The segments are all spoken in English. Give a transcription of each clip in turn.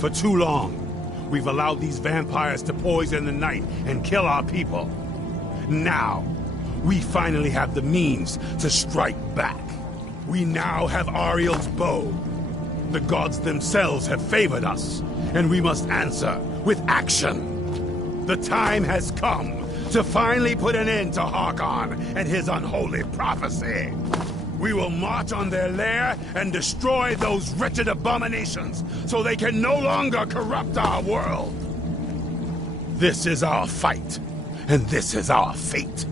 For too long, we've allowed these vampires to poison the night and kill our people. Now, we finally have the means to strike back. We now have Ariel's bow. The gods themselves have favored us, and we must answer with action. The time has come to finally put an end to Harkon and his unholy prophecy. We will march on their lair and destroy those wretched abominations so they can no longer corrupt our world. This is our fight, and this is our fate.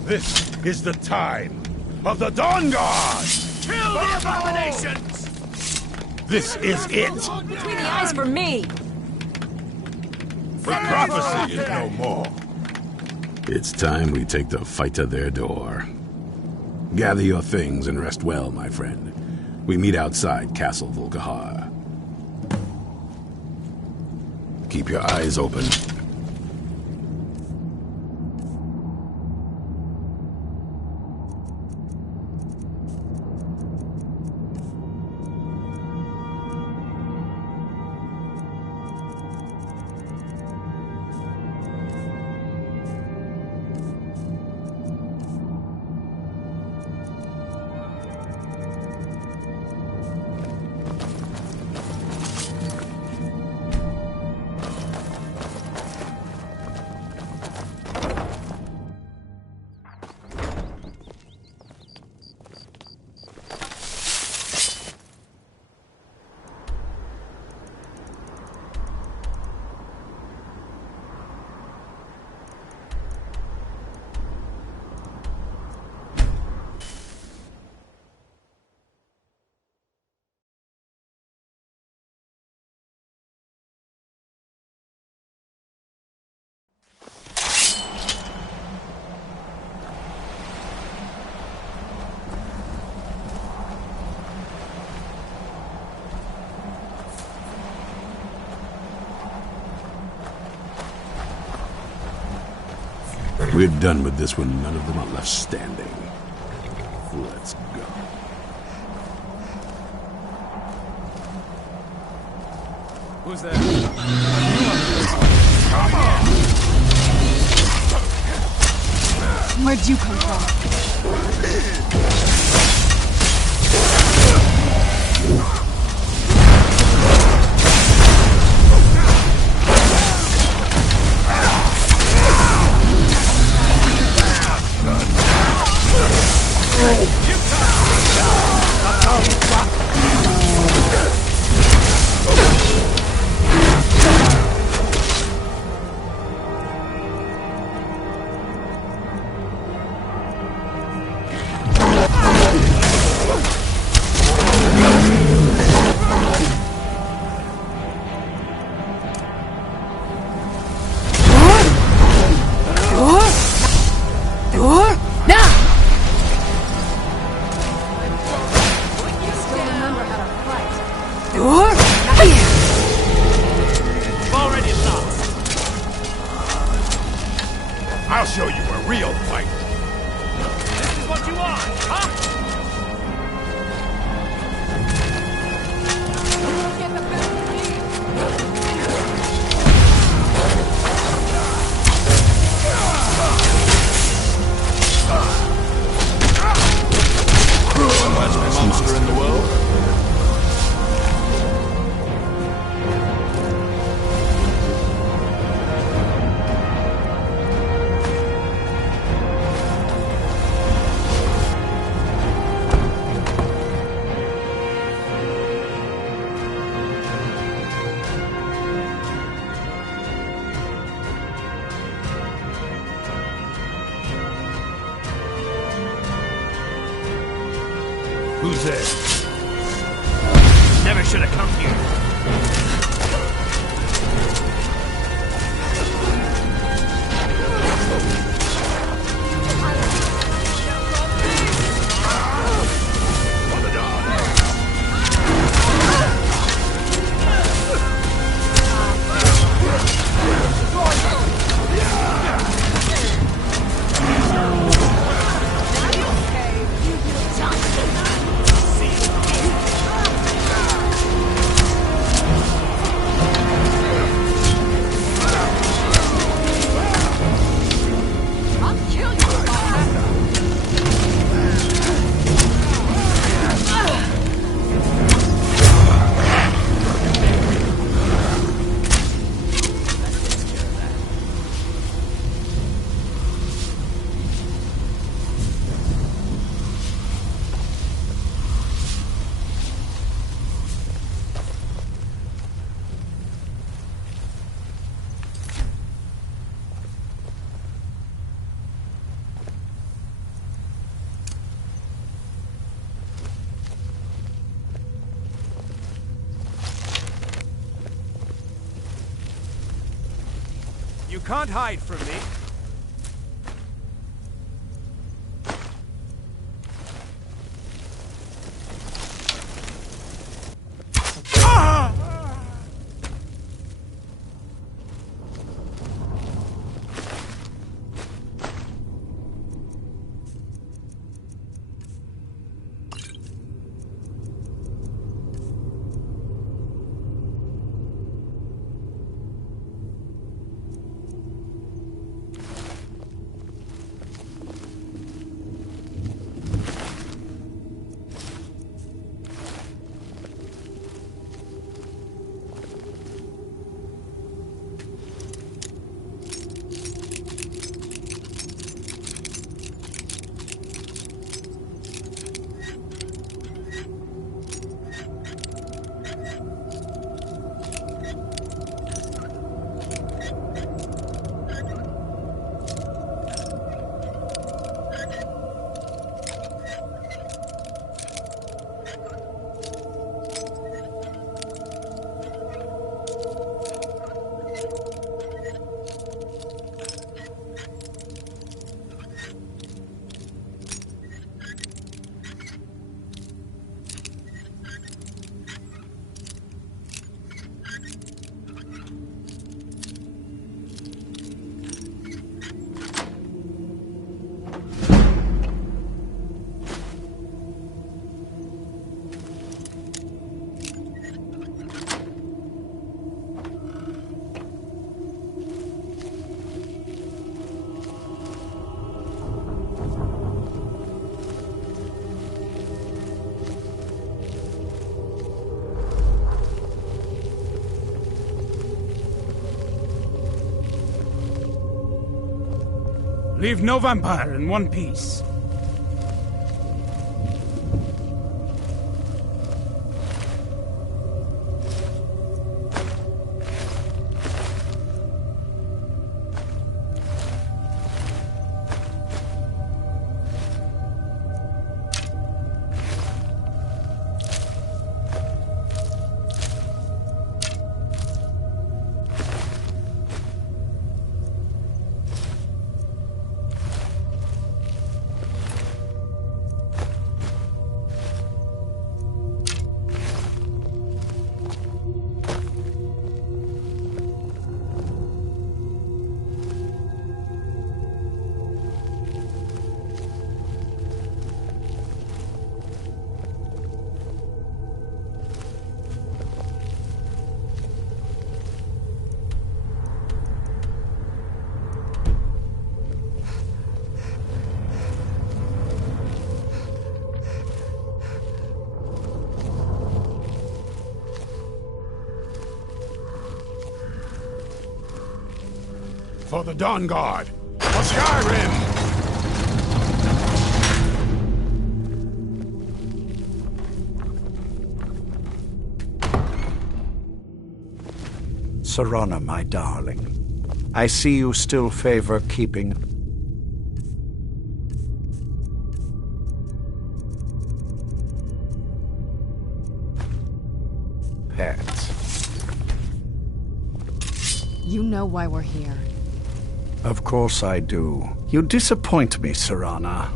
This is the time of the Dawn Guard! Kill the abominations! This is it! Between the eyes for me! The prophecy is no more. It's time we take the fight to their door. Gather your things and rest well, my friend. We meet outside Castle Volkihar. Keep your eyes open. We're done with this one. None of them are left standing. Let's go. Who's there? Come on! Where'd you come from? I'll show you a real fight. This is what you want, huh? Best monster in the world? Who's there? Never should have come here. You can't hide from me. Leave no vampire in one piece. For the Dawn Guard! For Skyrim! Serana, my darling, I see you still favor keeping pets. You know why we're here. Of course I do. You disappoint me, Serana.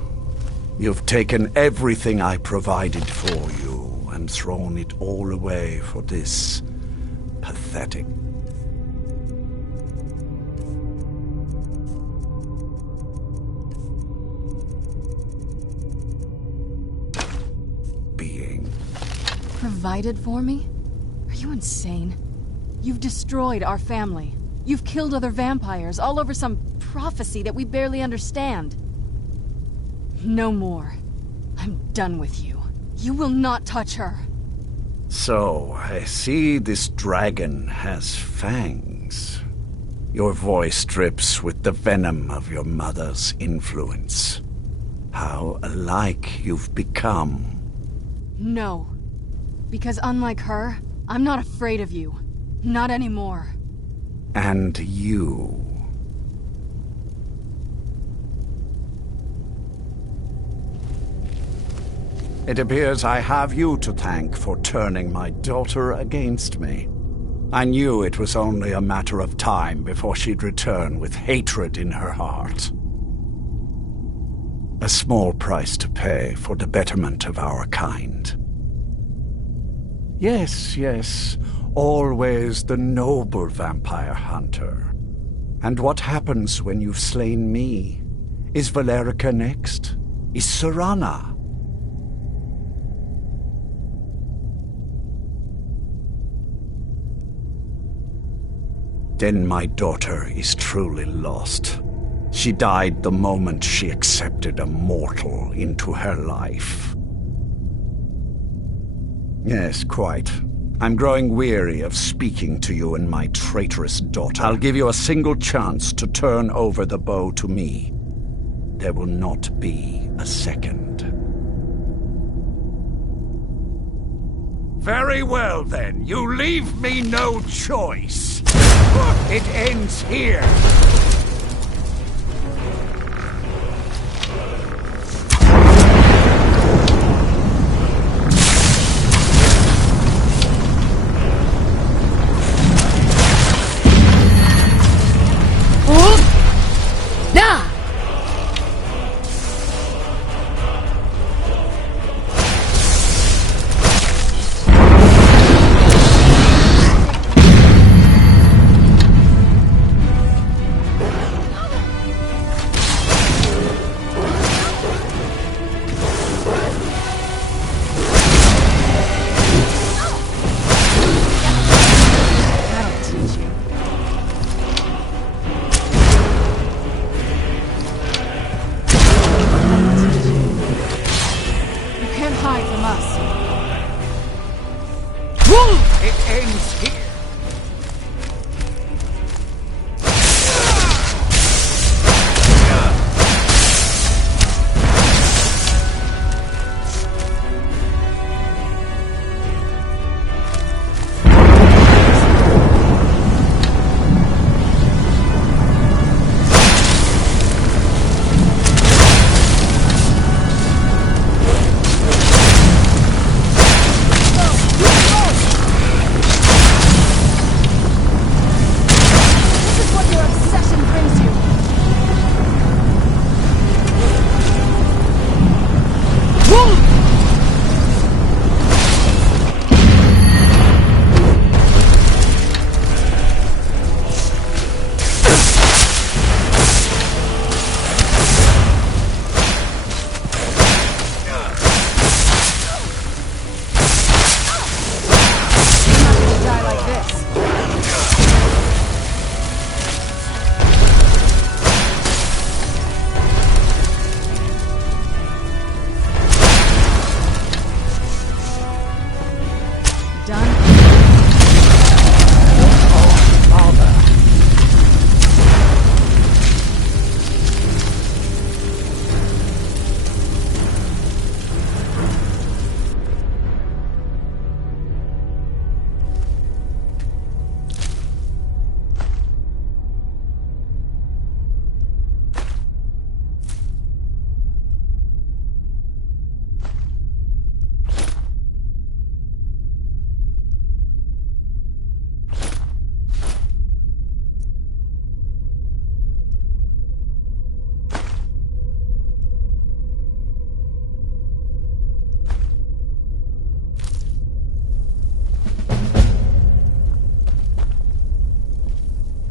You've taken everything I provided for you and thrown it all away for this pathetic being. Provided for me? Are you insane? You've destroyed our family. You've killed other vampires all over some prophecy that we barely understand. No more. I'm done with you. You will not touch her. So, I see this dragon has fangs. Your voice drips with the venom of your mother's influence. How alike you've become. No. Because unlike her, I'm not afraid of you. Not anymore. And you. It appears I have you to thank for turning my daughter against me. I knew it was only a matter of time before she'd return with hatred in her heart. A small price to pay for the betterment of our kind. Yes, yes, always the noble vampire hunter. And what happens when you've slain me? Is Valerica next? Is Serana? Then my daughter is truly lost. She died the moment she accepted a mortal into her life. Yes, quite. I'm growing weary of speaking to you and my traitorous daughter. I'll give you a single chance to turn over the bow to me. There will not be a second. Very well, then. You leave me no choice. It ends here. It ends here.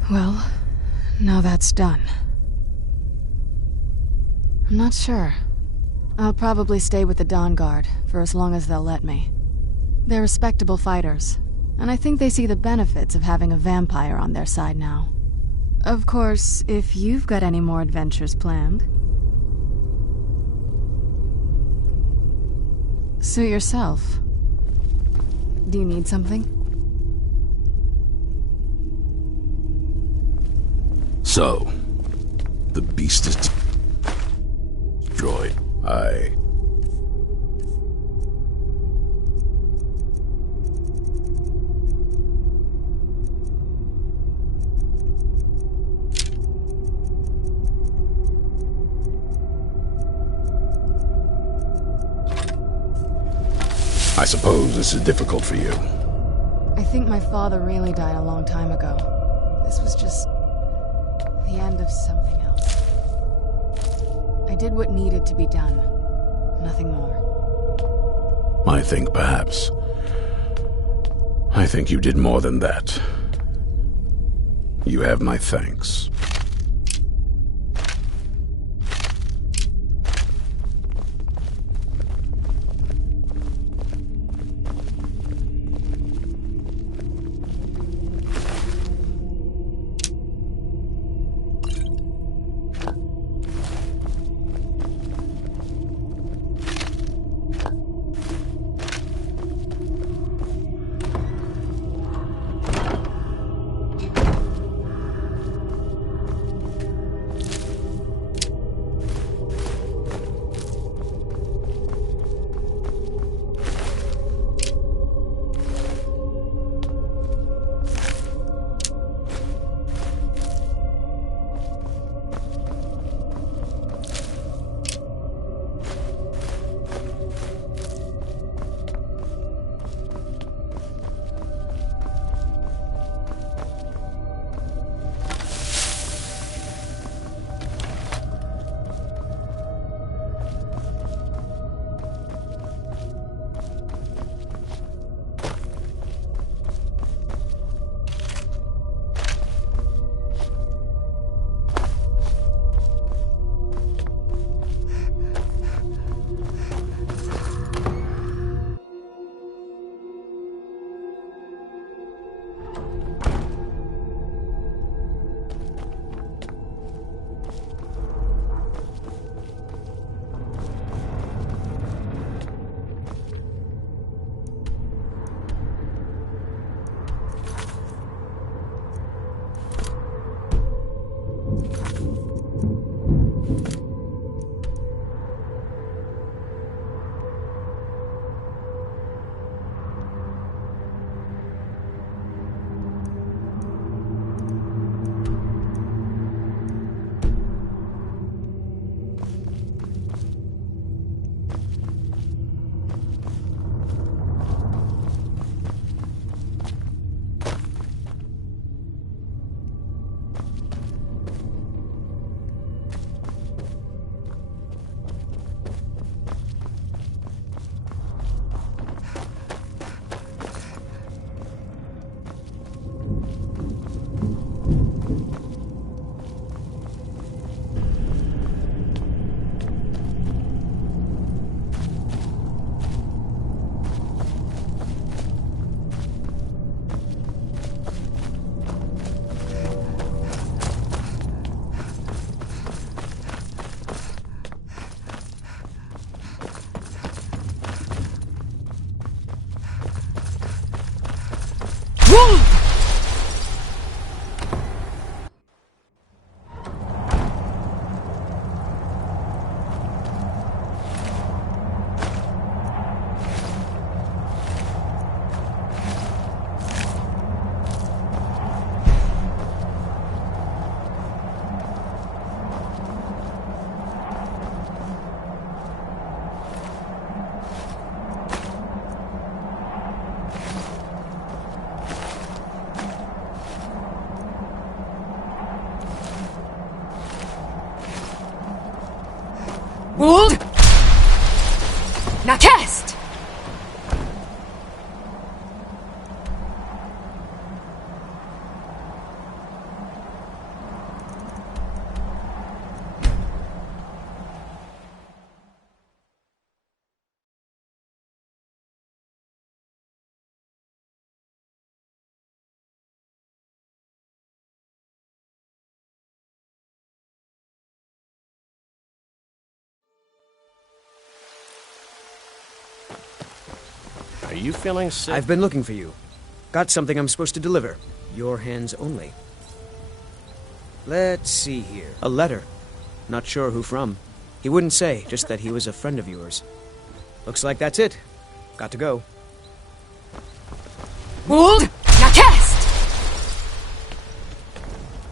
Well, now that's done. I'm not sure. I'll probably stay with the Dawn Guard for as long as they'll let me. They're respectable fighters, and I think they see the benefits of having a vampire on their side now. Of course, if you've got any more adventures planned. Suit yourself. Do you need something? So, the beast is destroyed. I suppose this is difficult for you. I think my father really died a long time ago. This was just the end of something else. I did what needed to be done. Nothing more. I think you did more than that. You have my thanks. Would! Now cast! Are you feeling sick? I've been looking for you. Got something I'm supposed to deliver. Your hands only. Let's see here. A letter. Not sure who from. He wouldn't say, just that he was a friend of yours. Looks like that's it. Got to go. Would! Now cast!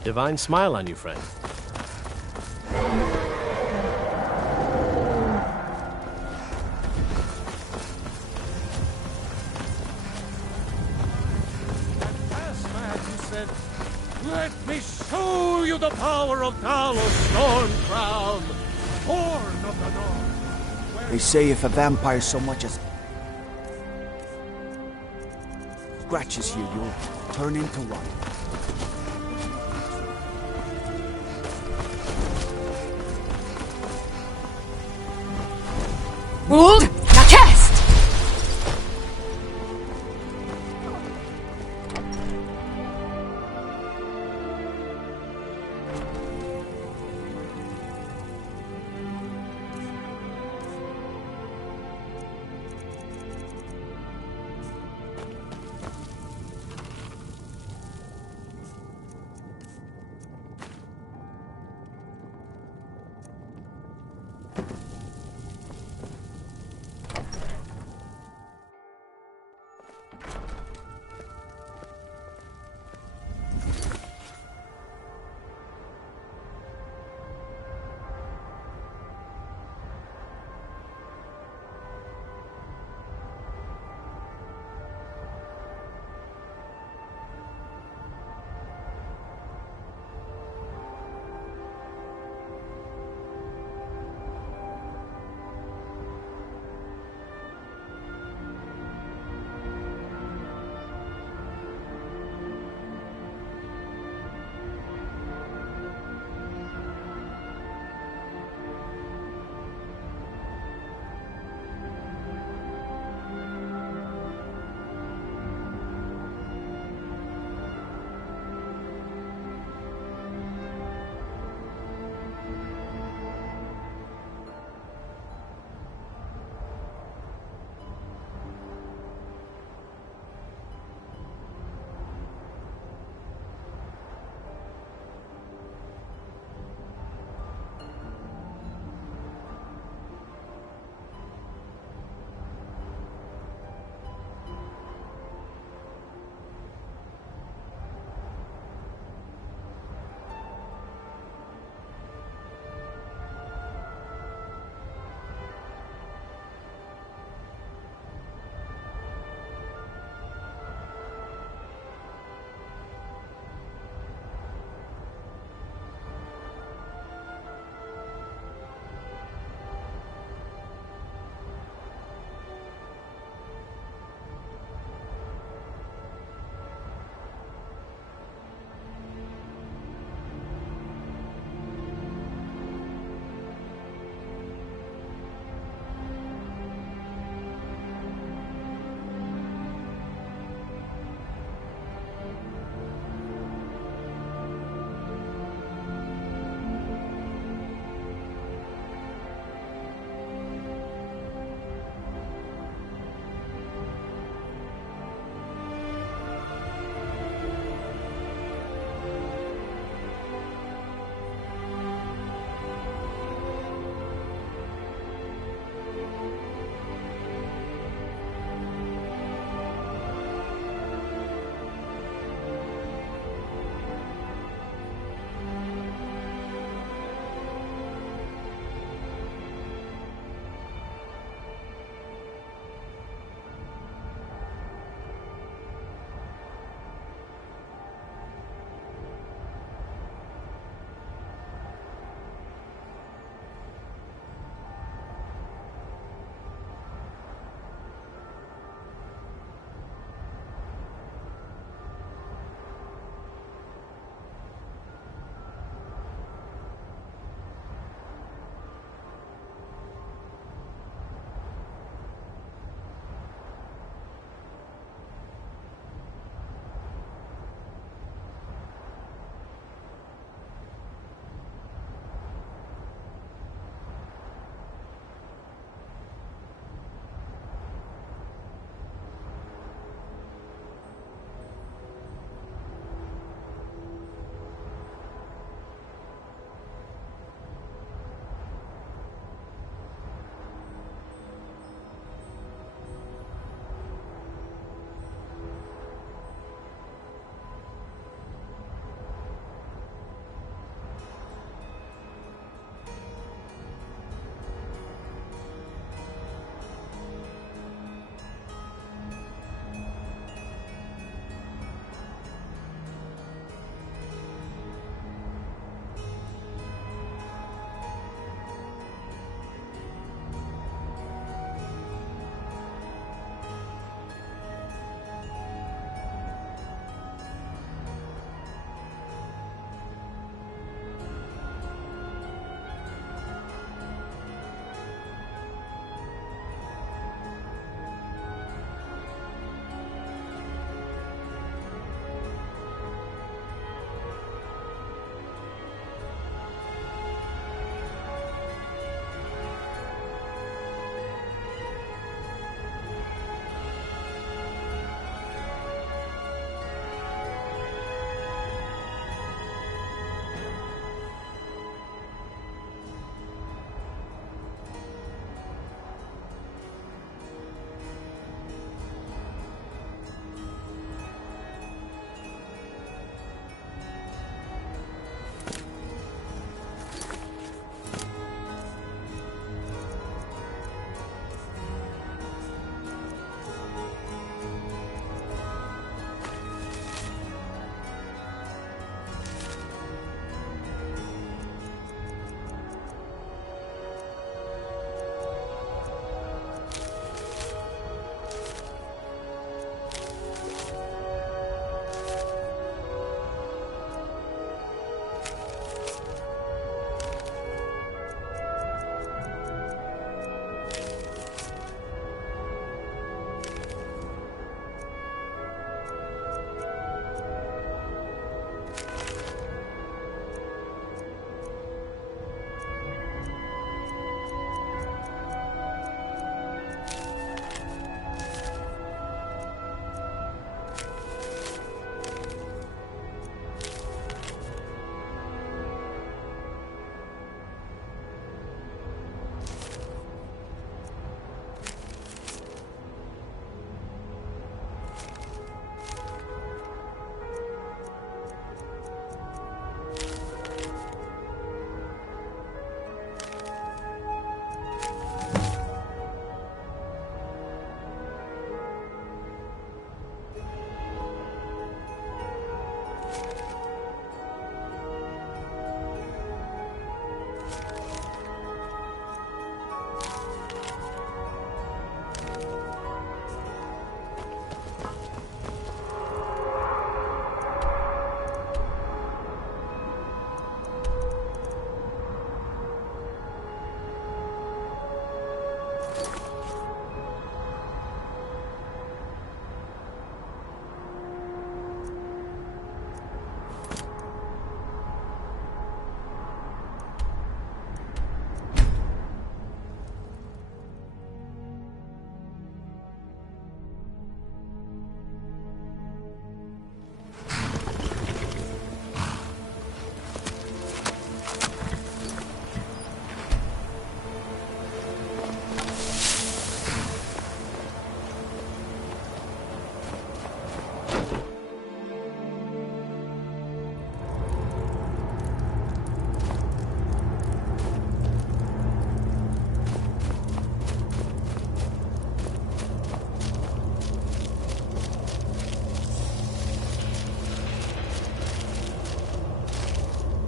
Divine smile on you, friend. dead. Let me show you the power of Talos Stormcrown, Horn of the North. They say if a vampire so much as scratches you, you'll turn into one. Would na test!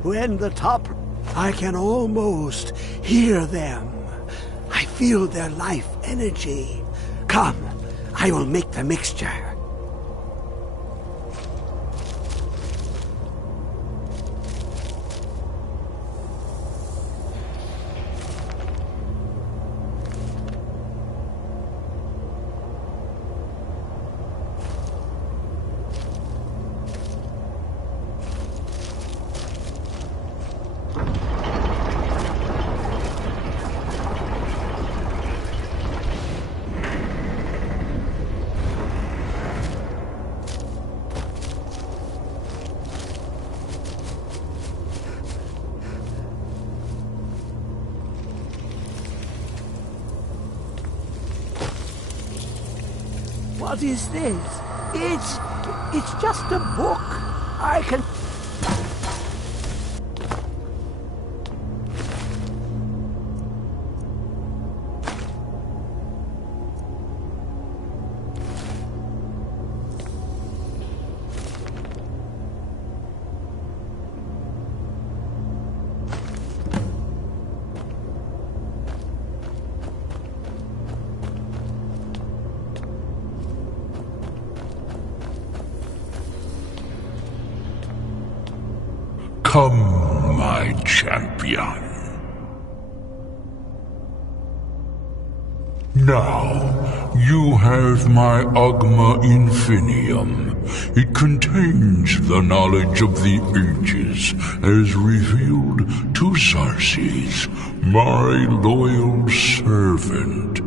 when the top... I can almost hear them. I feel their life energy. Come, I will make the mixture. What is this? It's just a book. I can... Come, my champion. Now, you have my Agma Infinium. It contains the knowledge of the ages, as revealed to Xarxes, my loyal servant.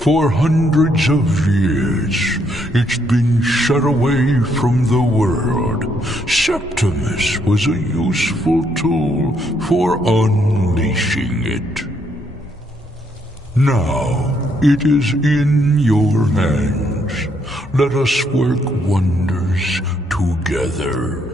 For hundreds of years, it's been shut away from the world. Septimus was a useful tool for unleashing it. Now, it is in your hands. Let us work wonders together.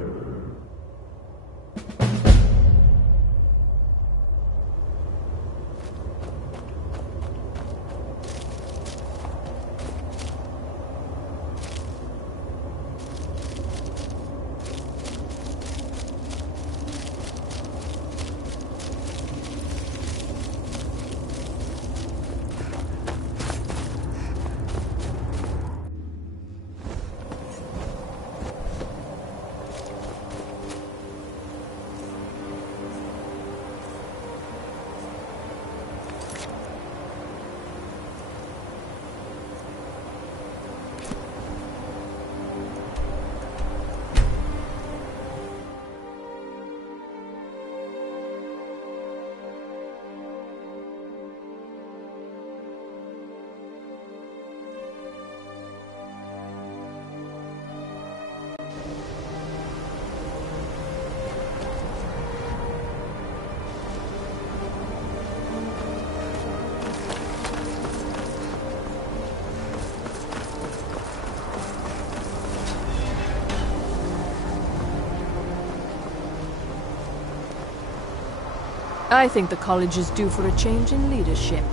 I think the college is due for a change in leadership.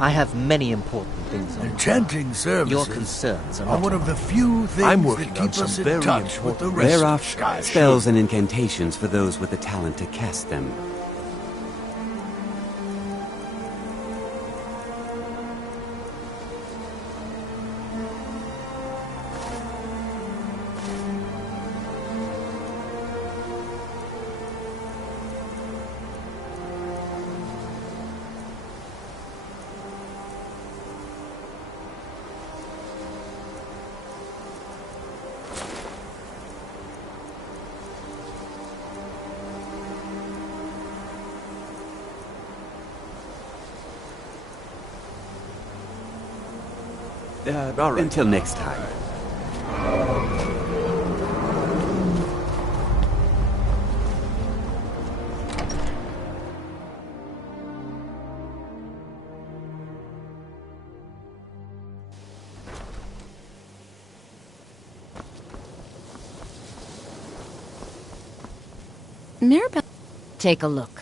I have many important things on Enchanting services Your concerns are are not one of the few things I'm that working on keep some us in very touch with the rest There are of Skyrim. spells and incantations for those with the talent to cast them. All right. Until next time. Mirabelle, take a look.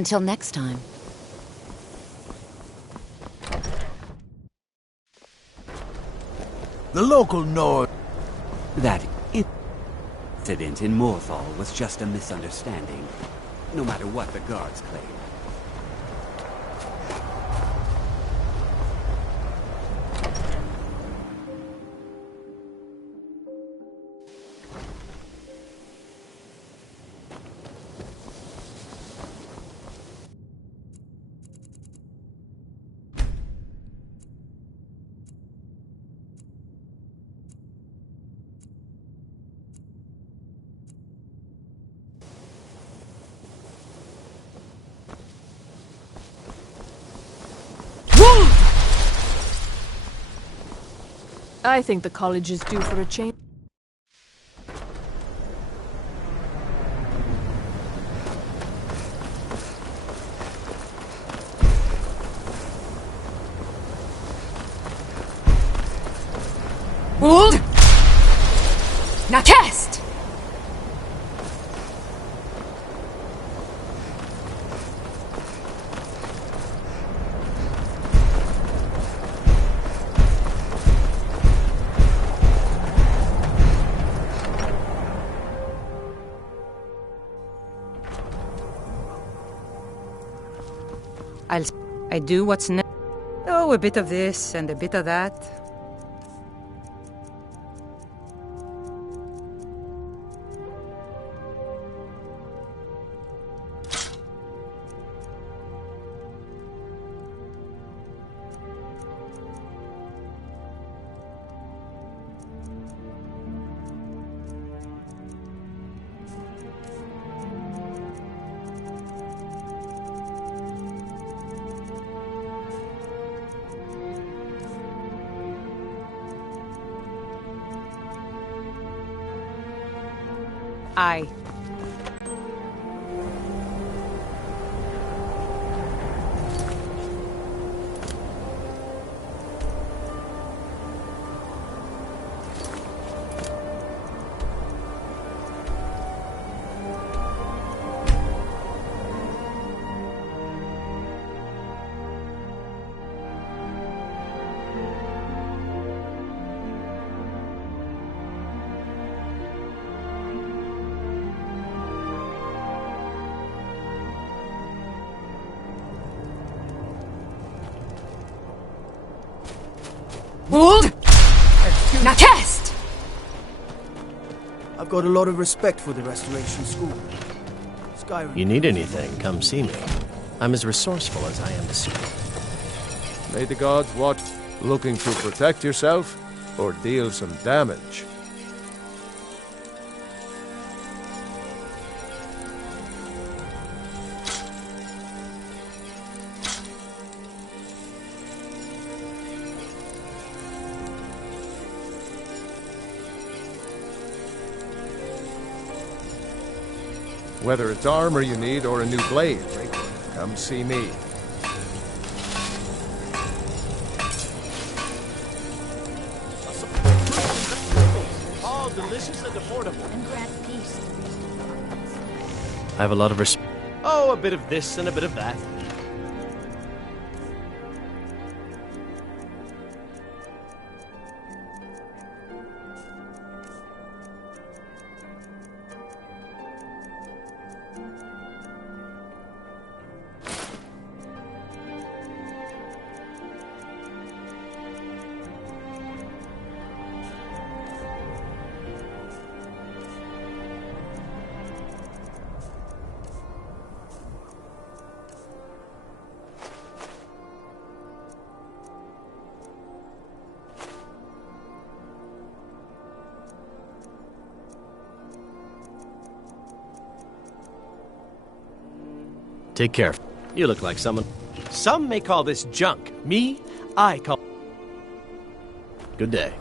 Until next time. The local Nord... That incident in Morthal was just a misunderstanding, no matter what the guards claim. I think the college is due for a change. Hold! Now cast! I do what's next. Oh, a bit of this and a bit of that. Aye. Hold! Now cast! I've got a lot of respect for the Restoration School. Skyrim. You need anything, come see me. I'm as resourceful as I am discreet. May the gods watch. Looking to protect yourself or deal some damage? Whether it's armor you need or a new blade, come see me. All delicious and affordable. I have a lot of respect. Oh, a bit of this and a bit of that. Take care. You look like someone. Some may call this junk. Me, I call. Good day.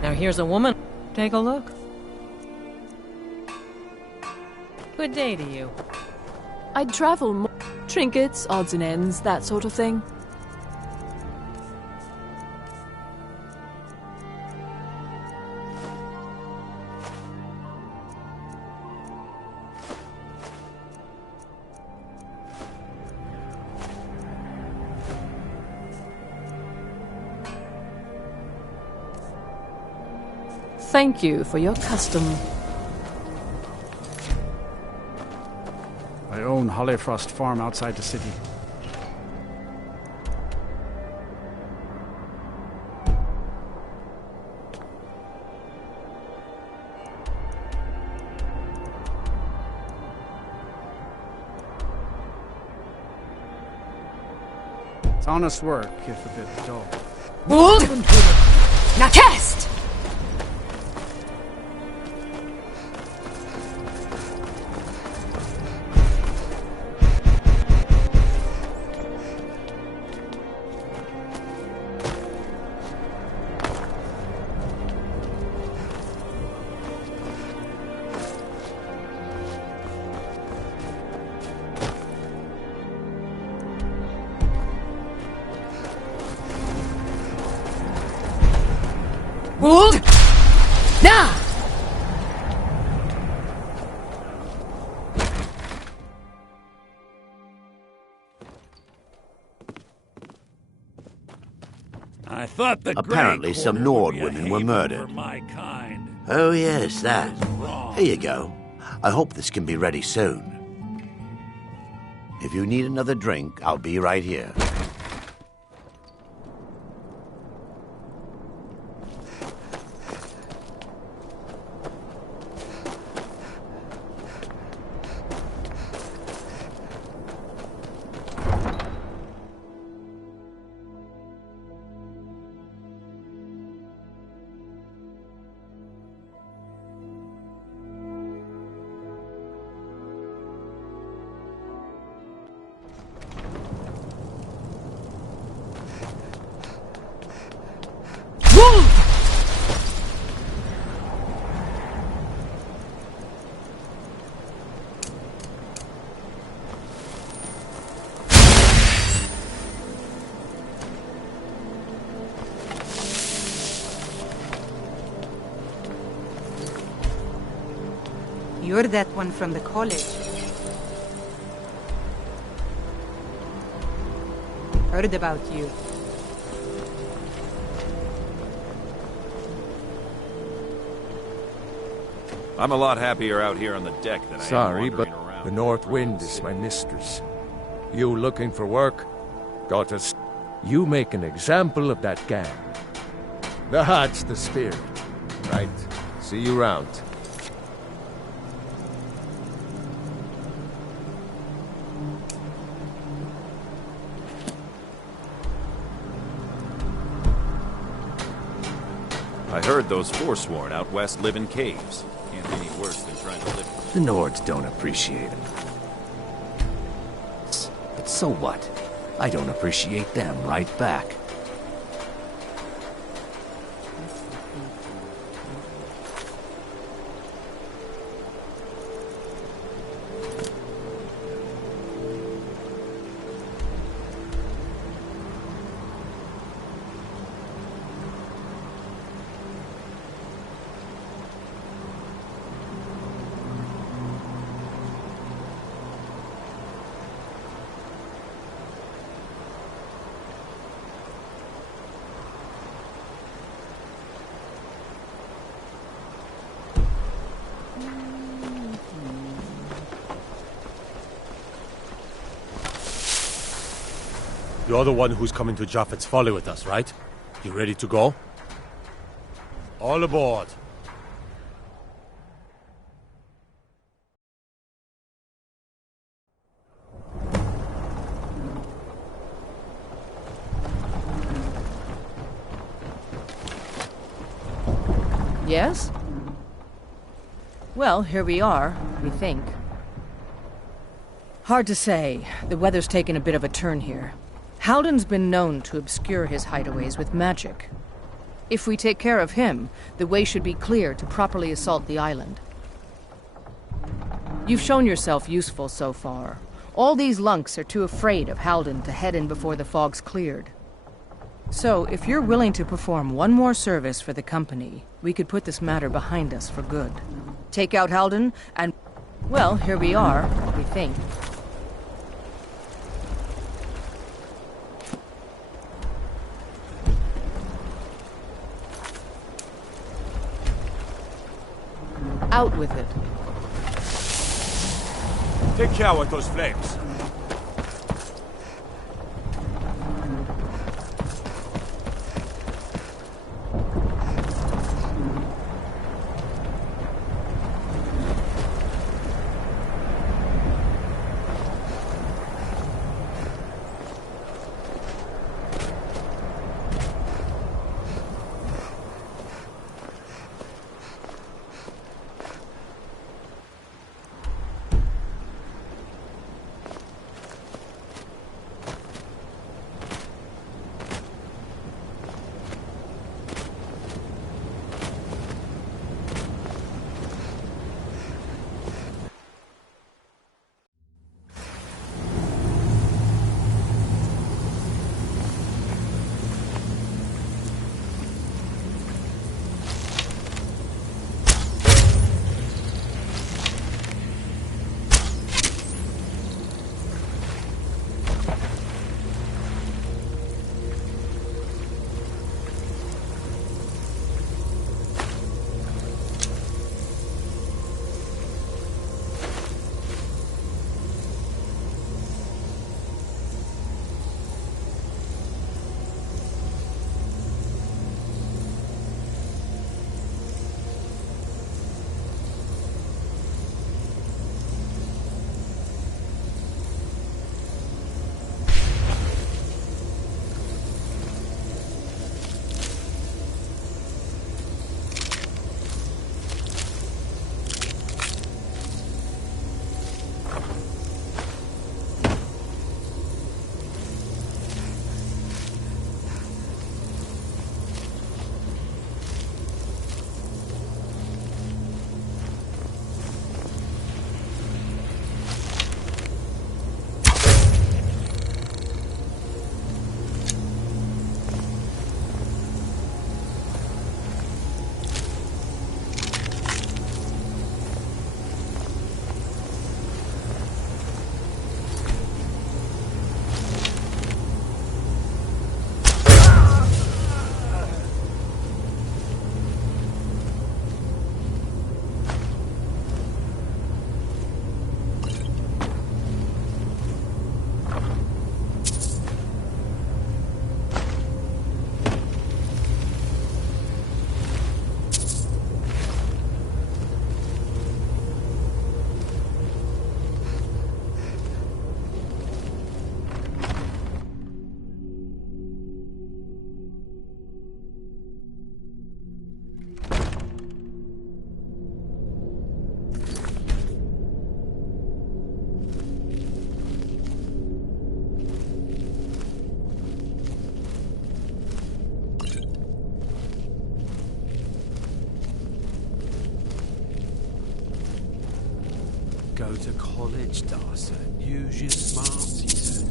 Now here's a woman. Take a look. Good day to you. I'd travel more. Trinkets, odds and ends, that sort of thing. Thank you for your custom. I own Hollyfrost Farm outside the city. It's honest work, if a bit dull. Would! Nakest! Would! Now! I thought the Apparently some Nord women were murdered. my kind. Oh yes, that. Here you go. I hope this can be ready soon. If you need another drink, I'll be right here. You're that one from the college. Heard about you. I'm a lot happier out here on the deck than I am Sorry, but wandering around. the North Wind is my mistress. You looking for work? Got us. You make an example of that gang. That's the spirit. Right. See you round. I heard those Forsworn out west live in caves. Can't be any worse than trying to live. The Nords don't appreciate him. But so what? I don't appreciate them right back. You're the one who's coming to Japheth's Folly with us, right? You ready to go? All aboard. Yes? Well, here we are, we think. Hard to say. The weather's taken a bit of a turn here. Halden's been known to obscure his hideaways with magic. If we take care of him, the way should be clear to properly assault the island. You've shown yourself useful so far. All these lunks are too afraid of Halden to head in before the fog's cleared. So, if you're willing to perform one more service for the company, we could put this matter behind us for good. Take out Halden, and, well, here we are, we think. Out with it. Take care with those flames. Go to college, Darson. Use your smarts, he said.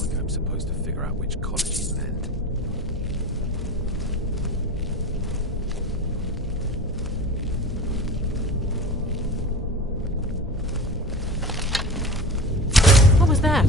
Like I'm supposed to figure out which college he meant. What was that?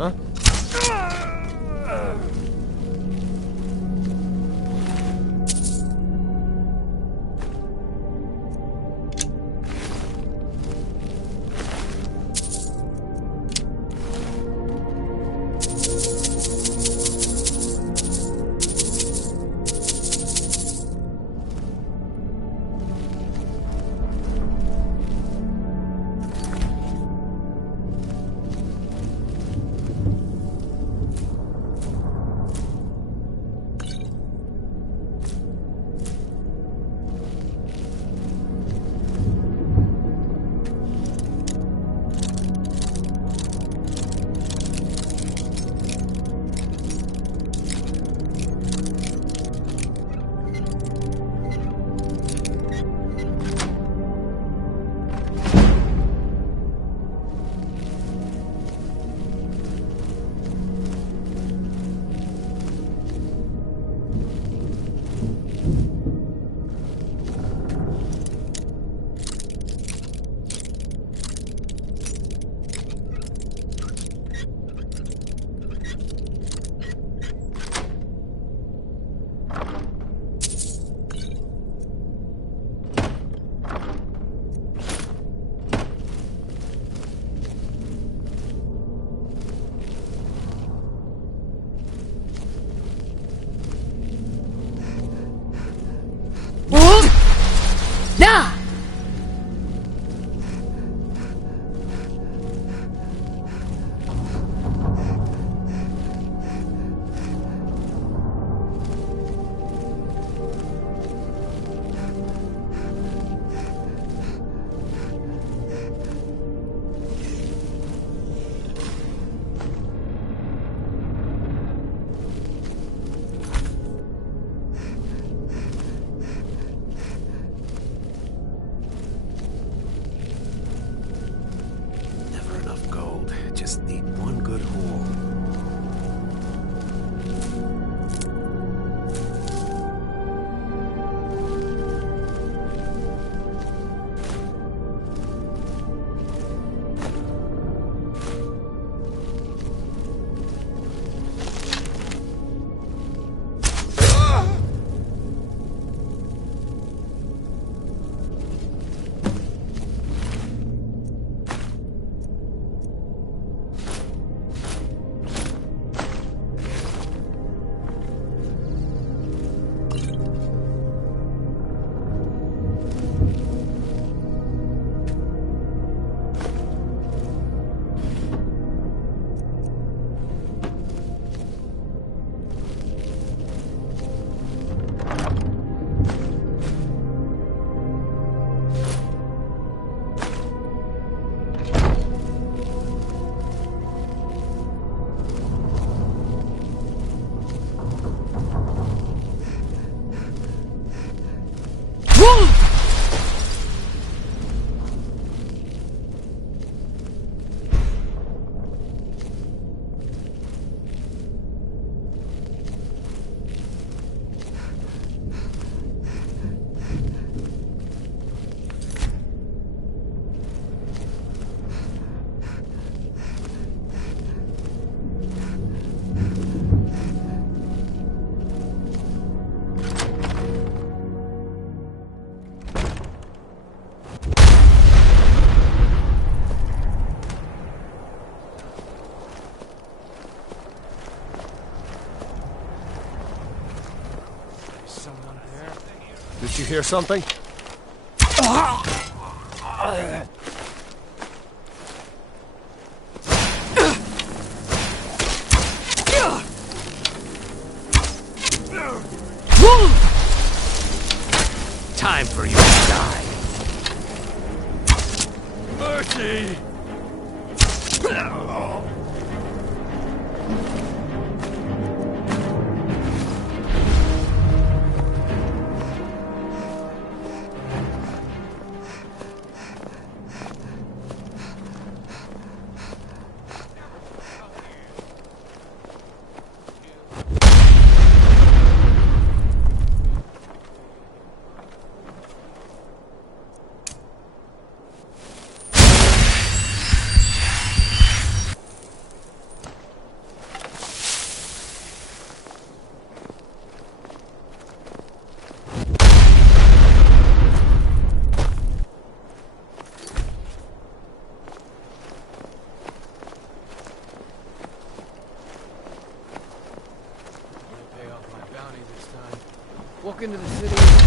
Huh? Na! Just need one good haul. Did you hear something? Time for you to die. Mercy! Walk into the city.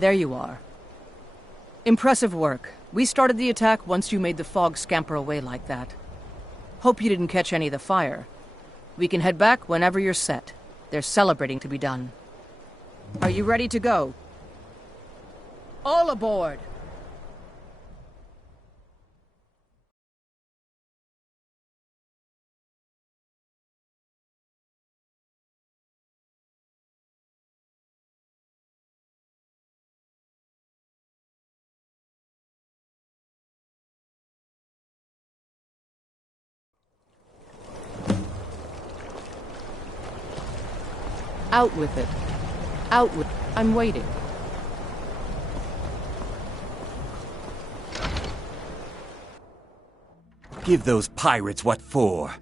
There you are. Impressive work. We started the attack once you made the fog scamper away like that. Hope you didn't catch any of the fire. We can head back whenever you're set. There's celebrating to be done. Are you ready to go? All aboard! Out with it. Out with... I'm waiting. Give those pirates what for.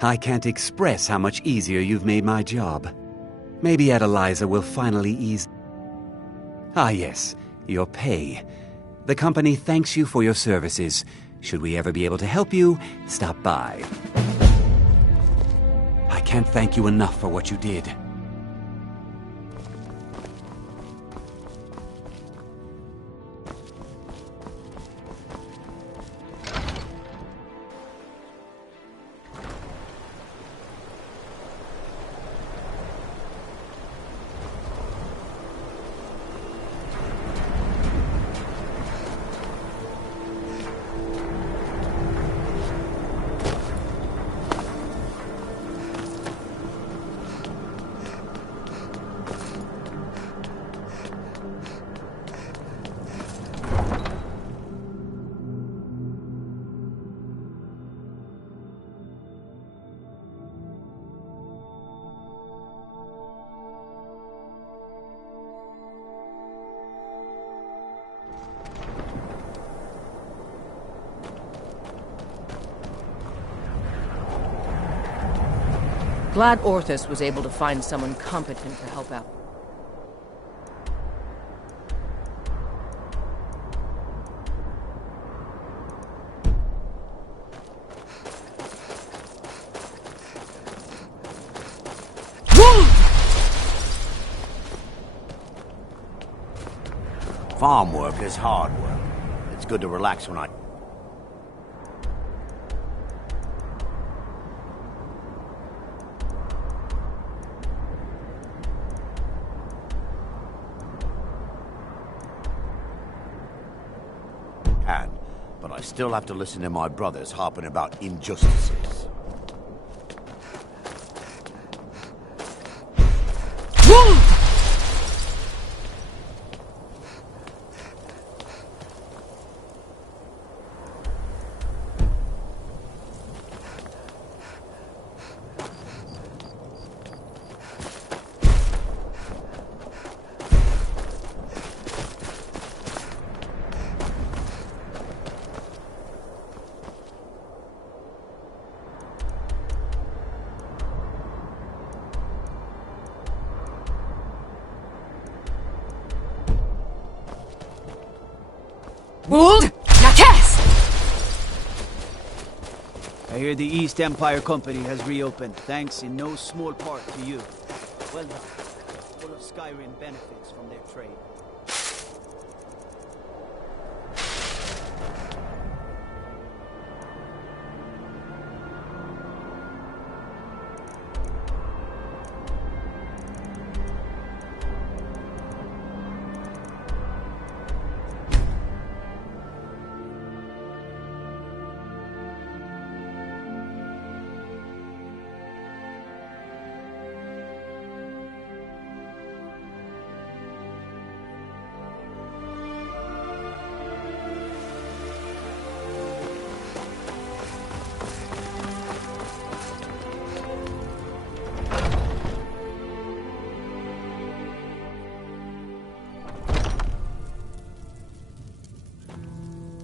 I can't express how much easier you've made my job. Maybe Adeliza will finally ease... Ah yes, your pay. The company thanks you for your services. Should we ever be able to help you, stop by. I can't thank you enough for what you did. Glad Orthus was able to find someone competent to help out. Farm work is hard work. It's good to relax when I... But I still have to listen to my brothers harping about injustices. Wold! Nakest! I hear the East Empire Company has reopened, thanks in no small part to you. Well done. All of Skyrim benefits from their trade.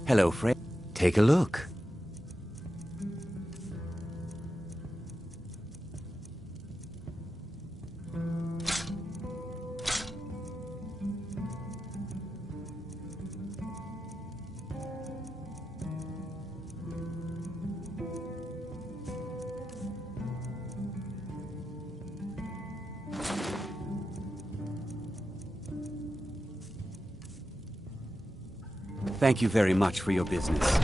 Hello, Fred. Take a look. Thank you very much for your business.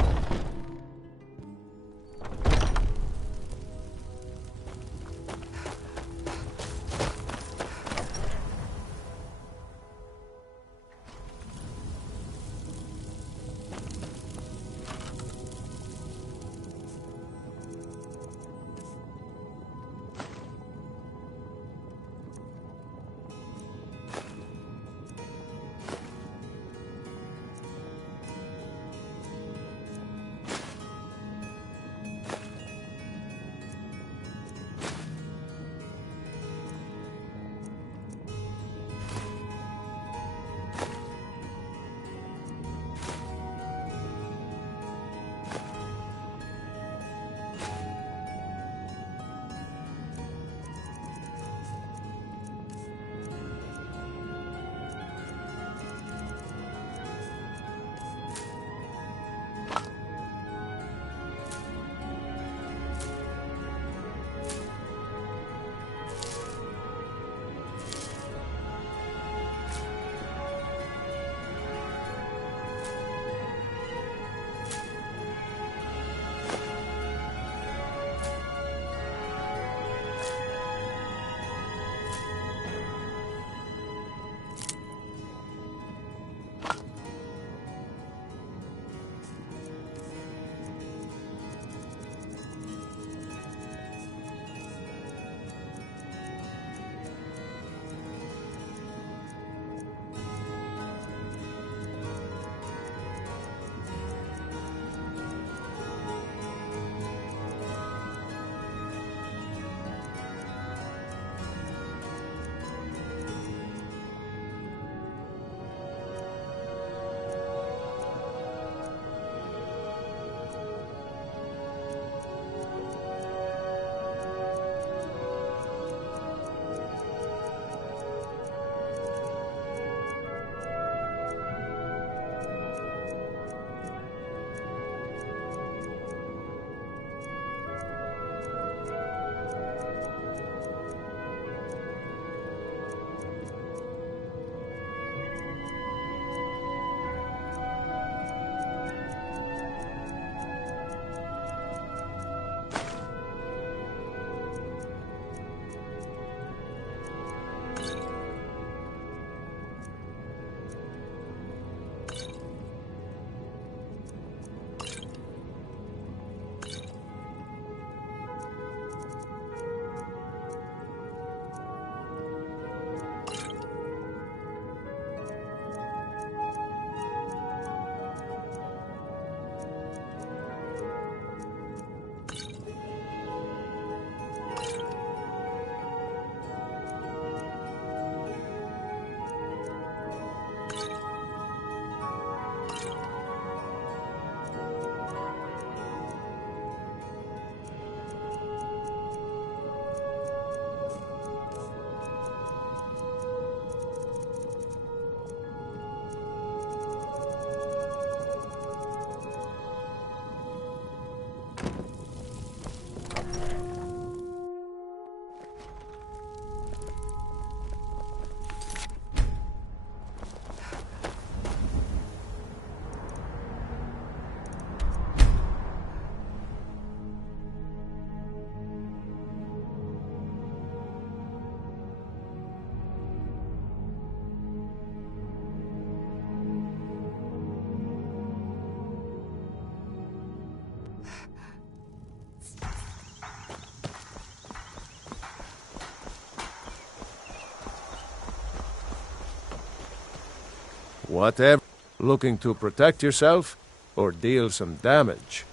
Whatever. Looking to protect yourself or deal some damage?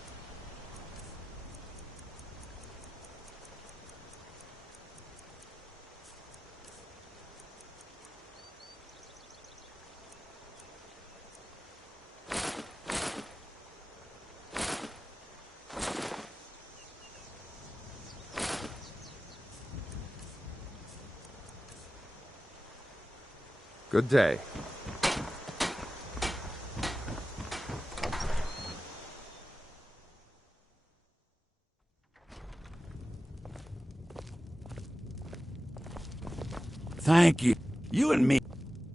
Good day. Thank you. You and me.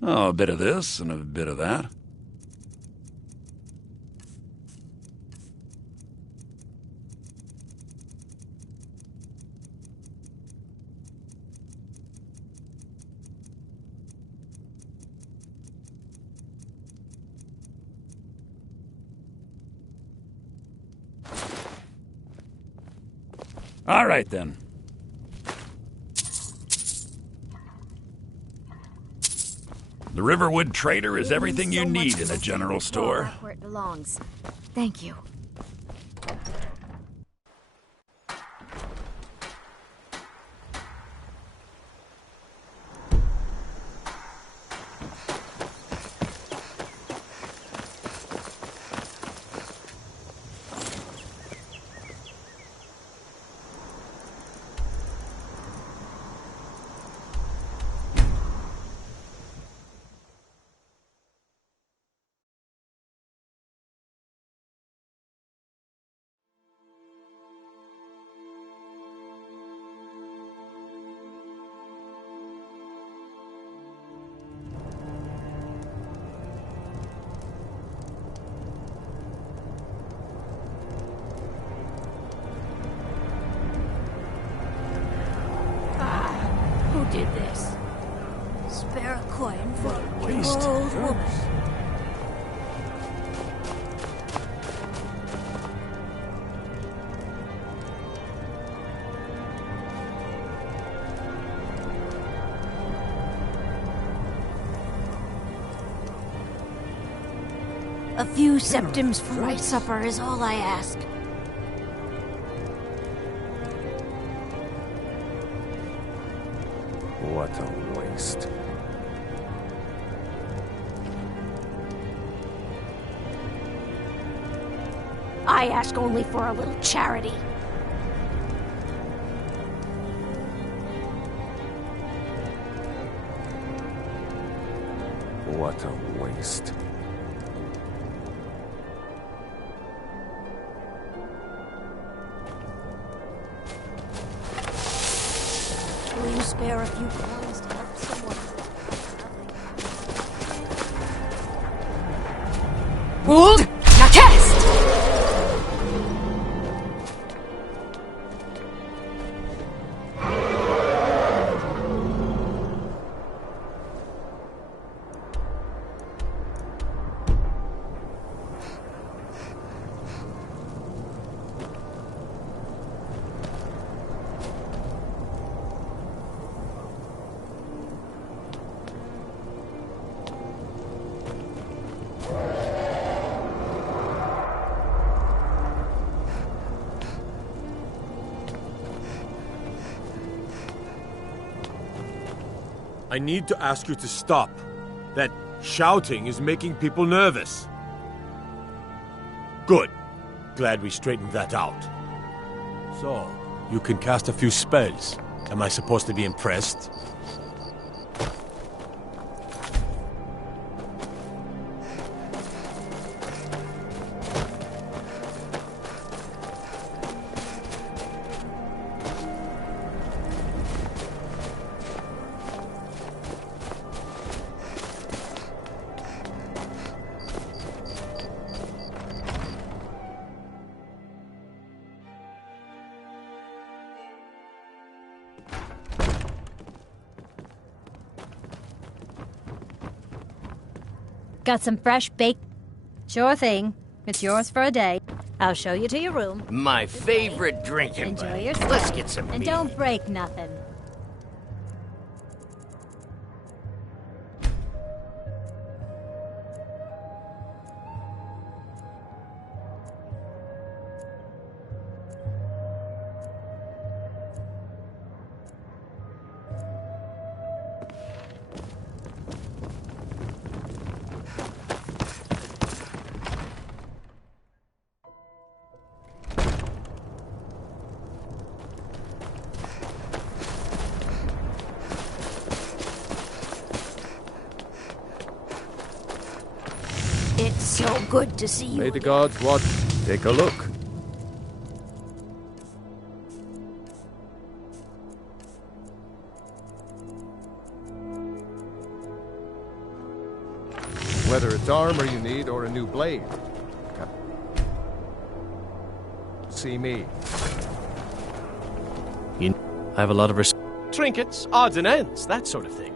Oh, a bit of this and a bit of that. All right, then. The Riverwood Trader is everything you need in a general store. Where it belongs. Thank you. Who did this? Spare a coin for a waste. old woman. A few septims for my supper is all I ask. What a waste. I ask only for a little charity. What a waste. Will you spare a few coins to help someone? Hold! Now cast! I need to ask you to stop. That shouting is making people nervous. Good. Glad we straightened that out. So, you can cast a few spells. Am I supposed to be impressed? Got some fresh baked? Sure thing. It's yours for a day. I'll show you to your room. My favorite drinking Enjoy buddy. your stay. Let's get some And meat. don't break nothing. So good to see you. May the gods watch. Take a look. Whether it's armor you need or a new blade. See me. I have a lot of trinkets, odds and ends, that sort of thing.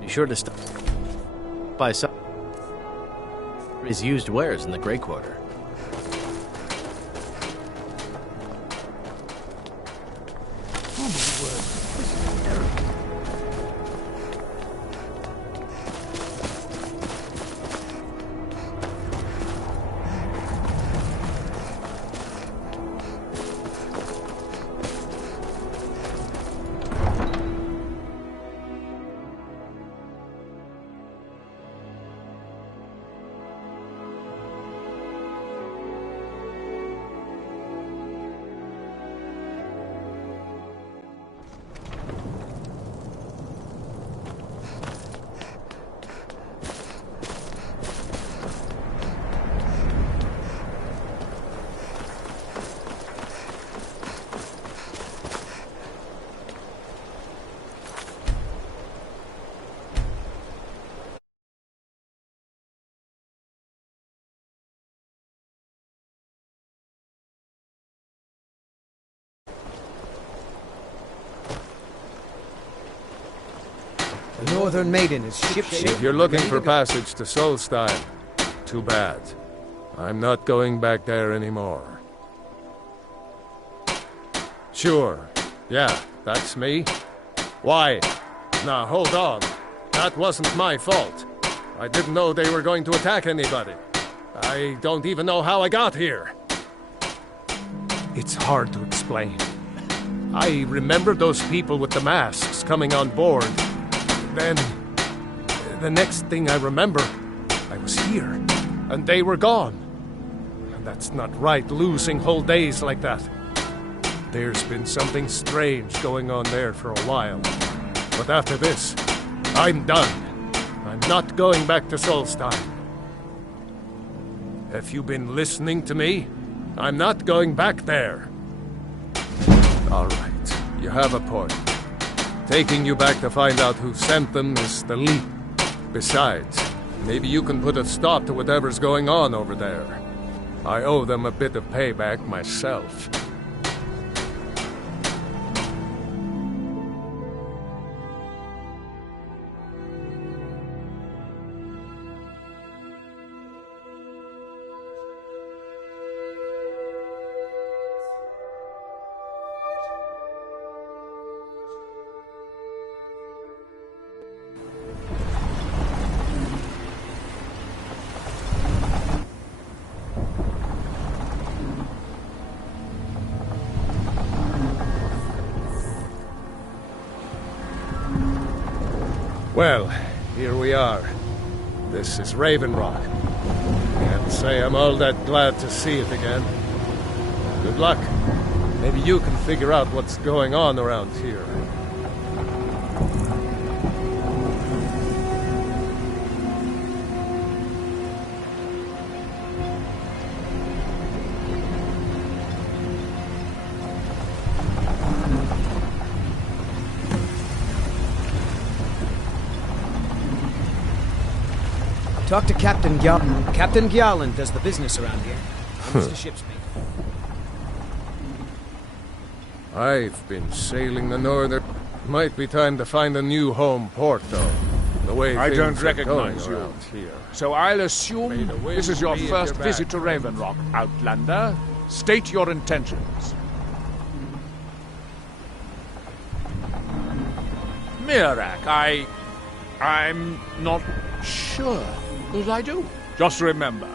Be sure to stop by some his used wares in the Grey Quarter. The Northern Maiden is shipshape. If you're looking for passage to Solstein, too bad. I'm not going back there anymore. Sure. Yeah, that's me. Why? Now, hold on. That wasn't my fault. I didn't know they were going to attack anybody. I don't even know how I got here. It's hard to explain. I remember those people with the masks coming on board. Then, the next thing I remember, I was here, and they were gone. And that's not right, losing whole days like that. There's been something strange going on there for a while. But after this, I'm done. I'm not going back to Solstein. Have you been listening to me? I'm not going back there. All right, you have a point. Taking you back to find out who sent them is the leap. Besides, maybe you can put a stop to whatever's going on over there. I owe them a bit of payback myself. Well, here we are. This is Raven Rock. Can't say I'm all that glad to see it again. Good luck. Maybe you can figure out what's going on around here. Talk to Captain Gjallan. Captain Gjallan does the business around here. Owns the ship's mate. I've been sailing the northern... Might be time to find a new home port, though. The way I don't things are recognize going you. around here. So I'll assume this is your be at first your visit back. to Raven Rock, Outlander. State your intentions. Mirak, I'm not sure that I do. Just remember,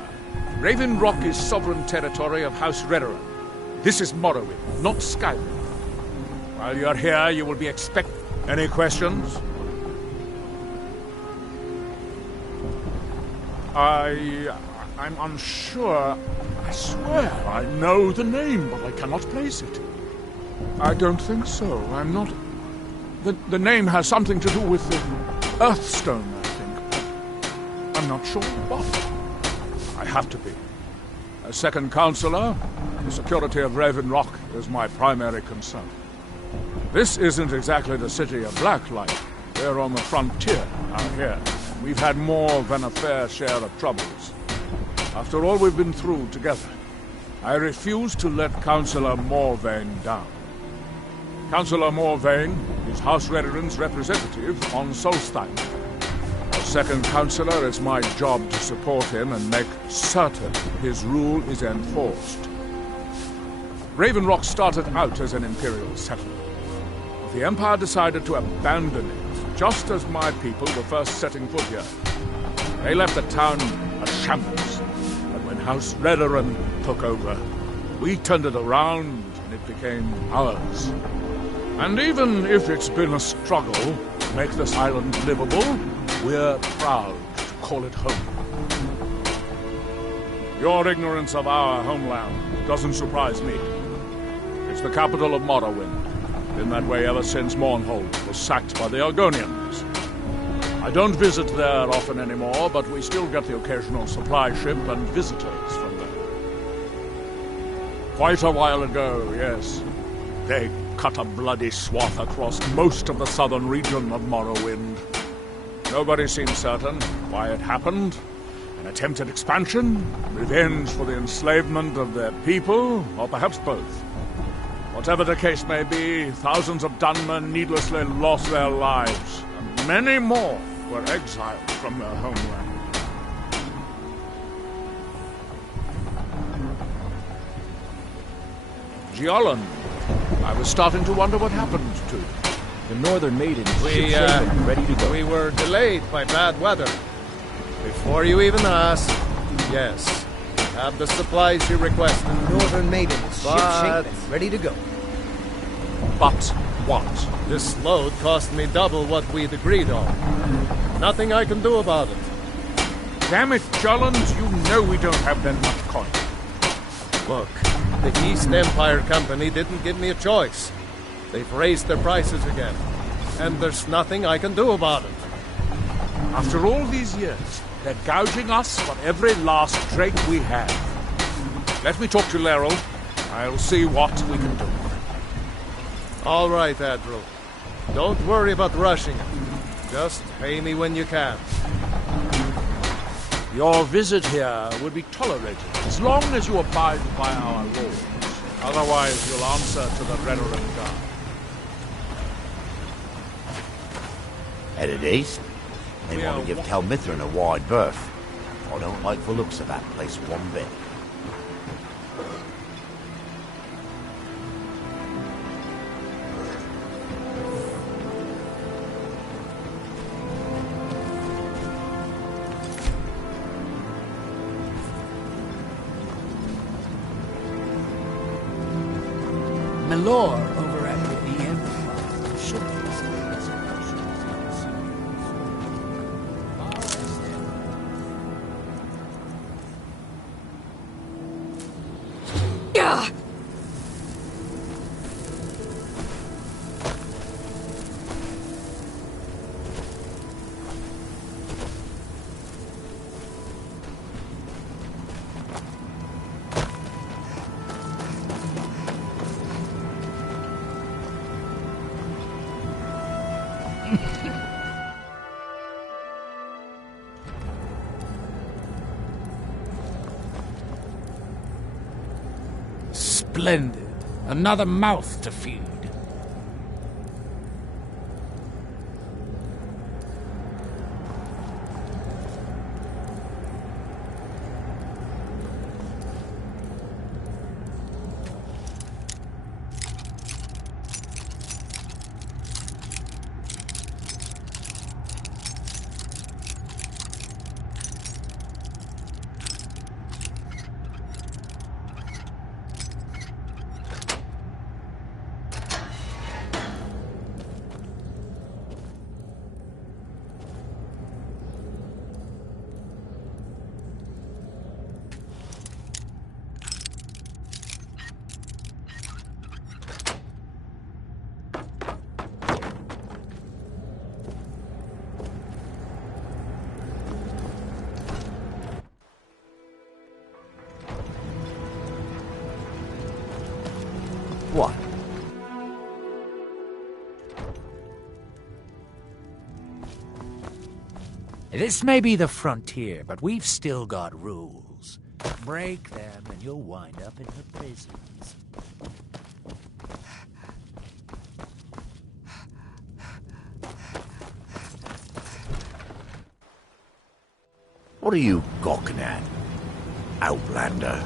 Raven Rock is sovereign territory of House Redoran. This is Morrowind, not Skyrim. While you're here, you will be expected. Any questions? I'm unsure. I swear I know the name, but I cannot place it. I don't think so. I'm not... The name has something to do with the Earthstone, I think. I'm not sure what. I have to be. As second counselor, the security of Raven Rock is my primary concern. This isn't exactly the city of Blacklight. We're on the frontier out here. We've had more than a fair share of troubles. After all we've been through together, I refuse to let Councillor Morvain down. Councillor Morvain is House Redoran's representative on Solstein. As second Councillor, it's my job to support him and make certain his rule is enforced. Raven Rock started out as an Imperial settlement. The Empire decided to abandon it, just as my people were first setting foot here. They left the town a shambles, and when House Redoran took over, we turned it around and it became ours. And even if it's been a struggle to make this island livable, we're proud to call it home. Your ignorance of our homeland doesn't surprise me. It's the capital of Morrowind. Been that way ever since Mournhold was sacked by the Argonians. I don't visit there often anymore, but we still get the occasional supply ship and visitors from there. Quite a while ago, yes. They cut a bloody swath across most of the southern region of Morrowind. Nobody seems certain why it happened. An attempted expansion, revenge for the enslavement of their people, or perhaps both. Whatever the case may be, thousands of Dunmen needlessly lost their lives, and many more were exiled from their homeland. Giolan, I was starting to wonder what happened to you. The Northern Maiden is ready to go. We were delayed by bad weather. Before you even asked, yes, have the supplies you requested. Northern Maiden is ship-shape and ready to go. But what? This load cost me double what we'd agreed on. Nothing I can do about it. Damn it, Jollens, you know we don't have that much coin. Look, the East Empire Company didn't give me a choice. They've raised their prices again, and there's nothing I can do about it. After all these years, they're gouging us for every last trait we have. Let me talk to Laeral. I'll see what we can do. All right, Admiral. Don't worry about rushing it. Just pay me when you can. Your visit here would be tolerated as long as you abide by our laws. Otherwise, you'll answer to the Redoran Guard. Headed east? They want to give Tel Mithrin a wide berth. I don't like the looks of that place one bit. Malor over at the Empire. Sure. Gah! Splendid. Another mouth to feed. What? This may be the frontier, but we've still got rules. Break them and you'll wind up in the prisons. What are you gawking at, Outlander?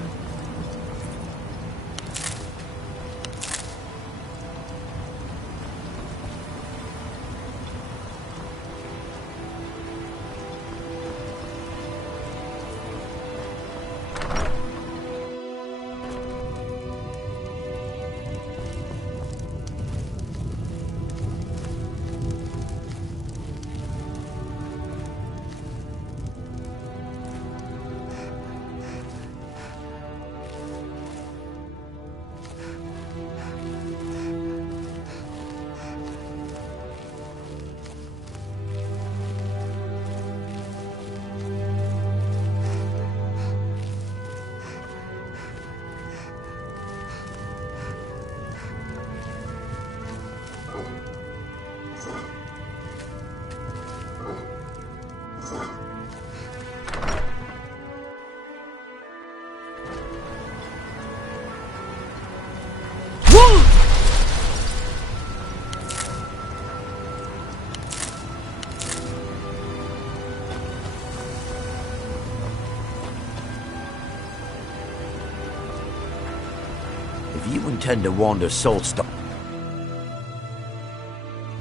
If you intend to wander Soulstone,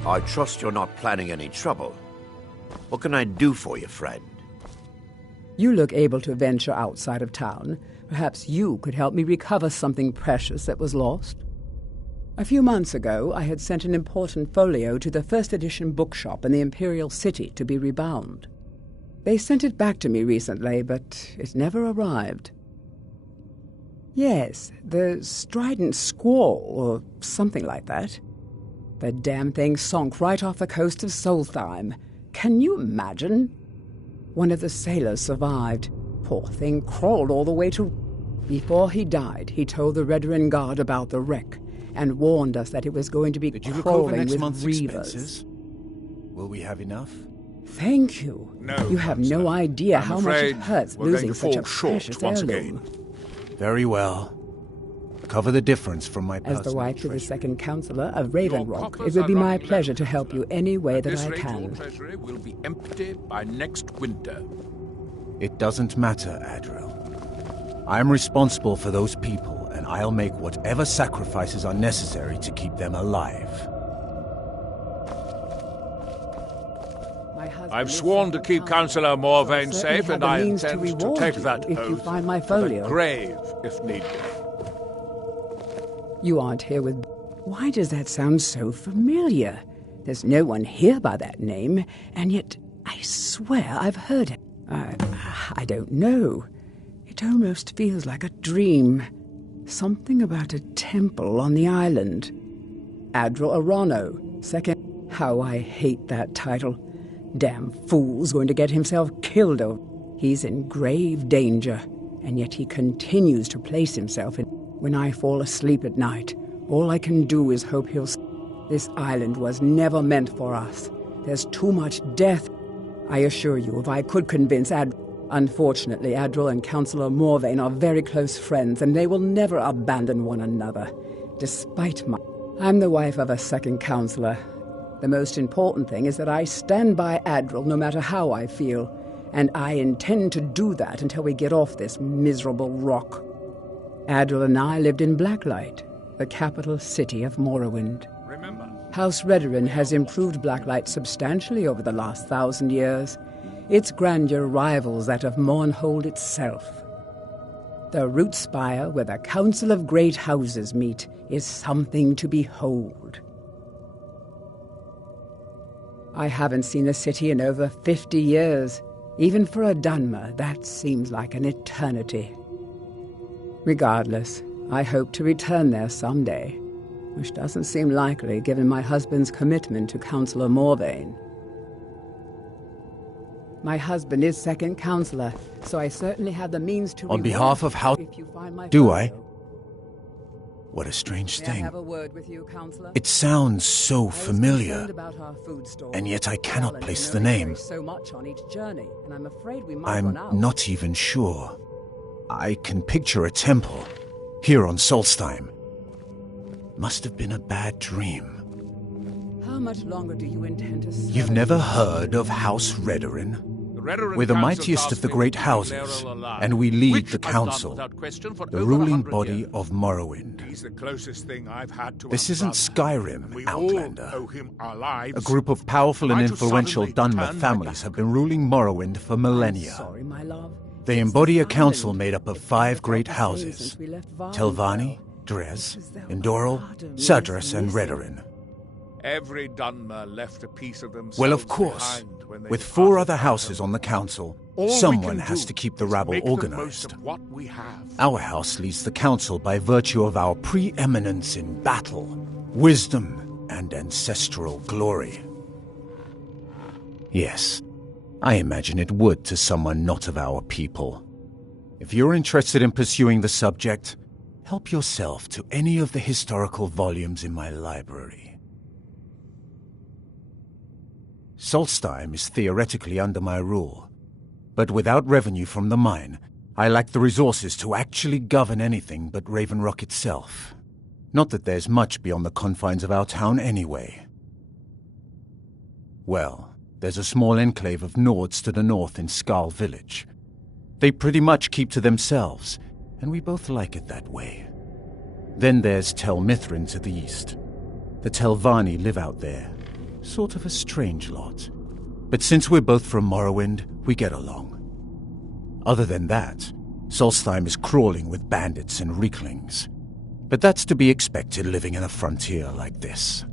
I trust you're not planning any trouble. What can I do for you, friend? You look able to venture outside of town. Perhaps you could help me recover something precious that was lost. A few months ago, I had sent an important folio to the first edition bookshop in the Imperial City to be rebound. They sent it back to me recently, but it never arrived. Yes, the Strident Squall, or something like that. The damn thing sunk right off the coast of Solstheim. Can you imagine? One of the sailors survived. Poor thing crawled all the way to... Before he died, he told the Redoran Guard about the wreck and warned us that it was going to be Did you look over crawling next with month's reavers. expenses? Will we have enough? Thank you. No, you have no idea how much it hurts we're going losing to such a fall short precious once heirloom. again. Very well. Cover the difference from my As the personal wife of the treasure. second councillor of Raven Your Rock, coffers it would be are my running pleasure low, to help sir. you any way At that this I rate, can. your treasury will be empty by next winter. It doesn't matter, Adriel. I'm responsible for those people, and I'll make whatever sacrifices are necessary to keep them alive. I've sworn to keep Councillor Morvain safe, and I intend to take that if you oath find my to the folio. grave, if need be. You aren't here with... Why does that sound so familiar? There's no one here by that name, and yet I swear I've heard it. I don't know. It almost feels like a dream. Something about a temple on the island. Adril Arano, second... How I hate that title. Damn fool's going to get himself killed over. He's in grave danger, and yet he continues to place himself in... When I fall asleep at night, all I can do is hope he'll... This island was never meant for us. There's too much death. I assure you, if I could convince Unfortunately, Adril and Councillor Morvain are very close friends, and they will never abandon one another, despite my... I'm the wife of a second councillor. The most important thing is that I stand by Adril no matter how I feel, and I intend to do that until we get off this miserable rock. Adril and I lived in Blacklight, the capital city of Morrowind. Remember, House Redoran has improved Blacklight substantially over the last 1,000 years. Its grandeur rivals that of Mournhold itself. The root spire where the Council of Great Houses meet is something to behold. I haven't seen the city in over 50 years. Even for a Dunmer, that seems like an eternity. Regardless, I hope to return there someday, which doesn't seem likely given my husband's commitment to Councillor Morvain. My husband is second councillor, so I certainly have the means to... On behalf of House... if you find my Do folio. I? What a strange May I thing. have a word with you, Counselor? It sounds so I was familiar, concerned about our food store. and yet I cannot Garland place can the only name. carry so much on each journey, and I'm afraid we might run I'm out. not even sure. I can picture a temple here on Solstheim. Must have been a bad dream. How much longer do you intend to serve? You've never heard of House Redorin? We're the mightiest of the great houses, and we lead the council, the ruling body of Morrowind. He's the closest thing I've had to This a isn't brother. Skyrim, We Outlander. all owe him our lives. A group of powerful and Why to influential suddenly Dunmer turn families have been ruling Morrowind for millennia. Sorry, my love. They embody a council made up of 5 great houses: Telvanni, Dres, Endoral, Sadras, and Redorin. Every Dunmer left a piece of themselves Well, of course. behind when they With 4 departed other from houses home. on the council, All we someone can has do to keep the is rabble make the most organized. of what we have. Our house leads the council by virtue of our preeminence in battle, wisdom, and ancestral glory. Yes, I imagine it would to someone not of our people. If you're interested in pursuing the subject, help yourself to any of the historical volumes in my library. Solstheim is theoretically under my rule, but without revenue from the mine, I lack the resources to actually govern anything but Raven Rock itself. Not that there's much beyond the confines of our town anyway. Well, there's a small enclave of Nords to the north in Skarl Village. They pretty much keep to themselves, and we both like it that way. Then there's Tel Mithrin to the east. The Telvanni live out there. Sort of a strange lot. But since we're both from Morrowind, we get along. Other than that, Solstheim is crawling with bandits and reeklings. But that's to be expected living in a frontier like this.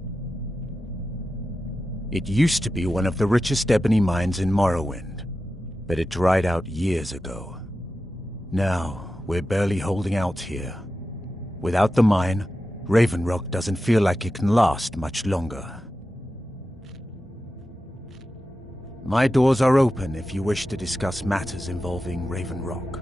It used to be one of the richest ebony mines in Morrowind, but it dried out years ago. Now, we're barely holding out here. Without the mine, Raven Rock doesn't feel like it can last much longer. My doors are open if you wish to discuss matters involving Raven Rock.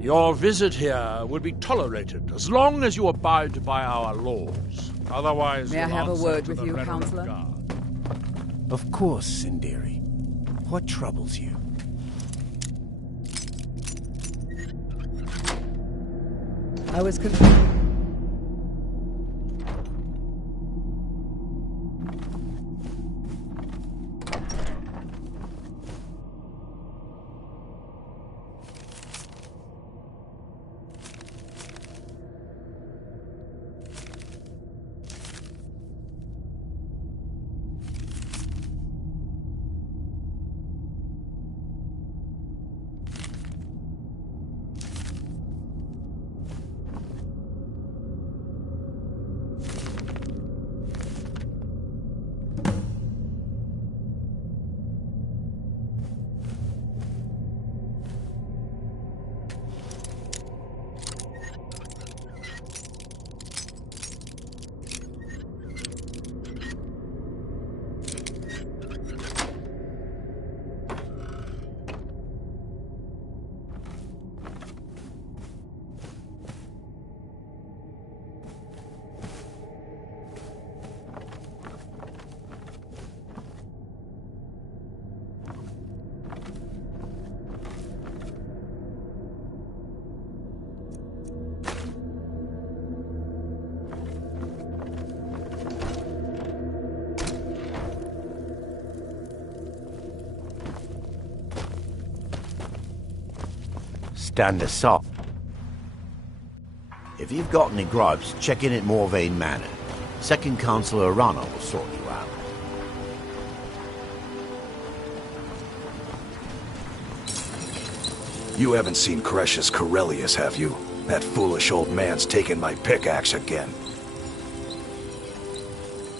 Your visit here would be tolerated as long as you abide by our laws. Otherwise, May I you'll have a answer word to with the you, Reverend Counselor? Guard. Of course, Sindiri. What troubles you? I was confused. Stand aside. If you've got any gripes, check in at Morvain Manor. Second Councillor Arana will sort you out. You haven't seen Cretius Corellius, have you? That foolish old man's taken my pickaxe again.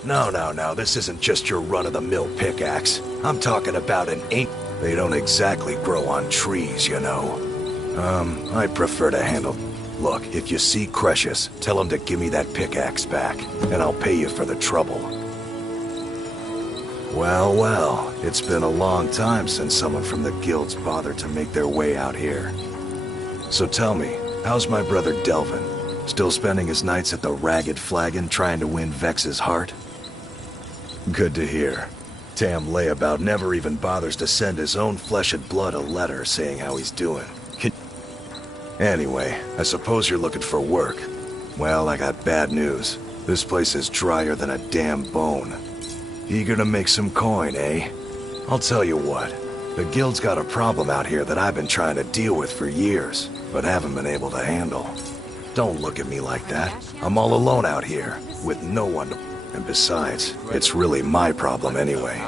No, this isn't just your run-of-the-mill pickaxe. I'm talking about an They don't exactly grow on trees, you know. I prefer to handle... Look, if you see Cretius, tell him to give me that pickaxe back, and I'll pay you for the trouble. Well, it's been a long time since someone from the guilds bothered to make their way out here. So tell me, how's my brother Delvin? Still spending his nights at the Ragged Flagon trying to win Vex's heart? Good to hear. Tam Layabout never even bothers to send his own flesh and blood a letter saying how he's doing. Anyway, I suppose you're looking for work. Well, I got bad news. This place is drier than a damn bone. Eager to make some coin, eh? I'll tell you what. The guild's got a problem out here that I've been trying to deal with for years, but haven't been able to handle. Don't look at me like that. I'm all alone out here, with no one to... And besides, it's really my problem anyway.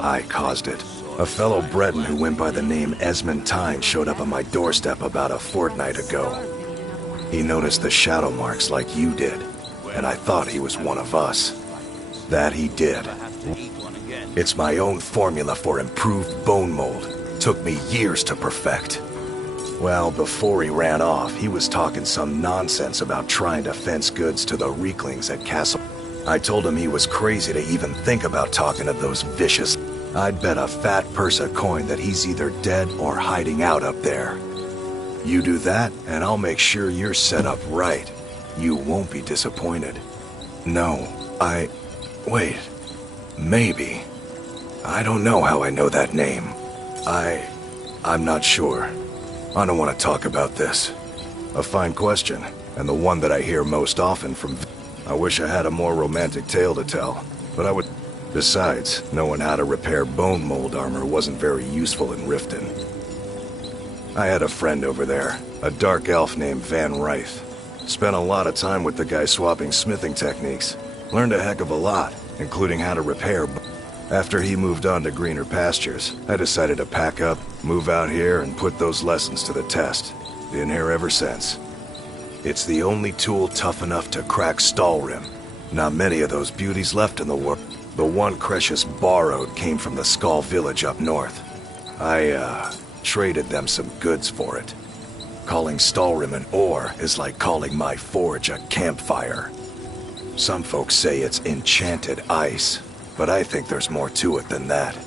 I caused it. A fellow Breton who went by the name Esmond Tyne showed up on my doorstep about a fortnight ago. He noticed the shadow marks like you did, and I thought he was one of us. That he did. It's my own formula for improved bone mold. Took me years to perfect. Well, before he ran off, he was talking some nonsense about trying to fence goods to the Reeklings at Castle. I told him he was crazy to even think about talking to those vicious... I'd bet a fat purse of coin that he's either dead or hiding out up there. You do that, and I'll make sure you're set up right. You won't be disappointed. No, wait. Maybe. I don't know how I know that name. I'm not sure. I don't want to talk about this. A fine question, and the one that I hear most often from... I wish I had a more romantic tale to tell, but I would... Besides, knowing how to repair bone mold armor wasn't very useful in Riften. I had a friend over there, a dark elf named Van Rythe. Spent a lot of time with the guy swapping smithing techniques. Learned a heck of a lot, including how to repair. After he moved on to greener pastures, I decided to pack up, move out here, and put those lessons to the test. Been here ever since. It's the only tool tough enough to crack Stalrim. Not many of those beauties left in the world. The one Cretius borrowed came from the Skull village up north. I, traded them some goods for it. Calling Stalrim an ore is like calling my forge a campfire. Some folks say it's enchanted ice, but I think there's more to it than that.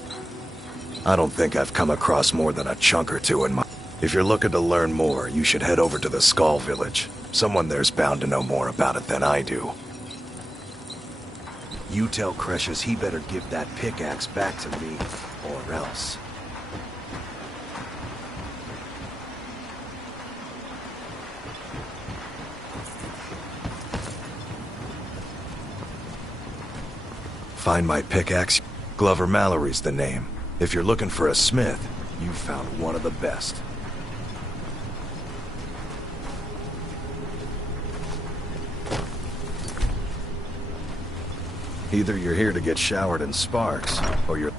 I don't think I've come across more than a chunk or two in my... If you're looking to learn more, you should head over to the Skull village. Someone there's bound to know more about it than I do. You tell Cretius he better give that pickaxe back to me, or else. Find my pickaxe? Glover Mallory's the name. If you're looking for a smith, you found one of the best. Either you're here to get showered in sparks, or you're...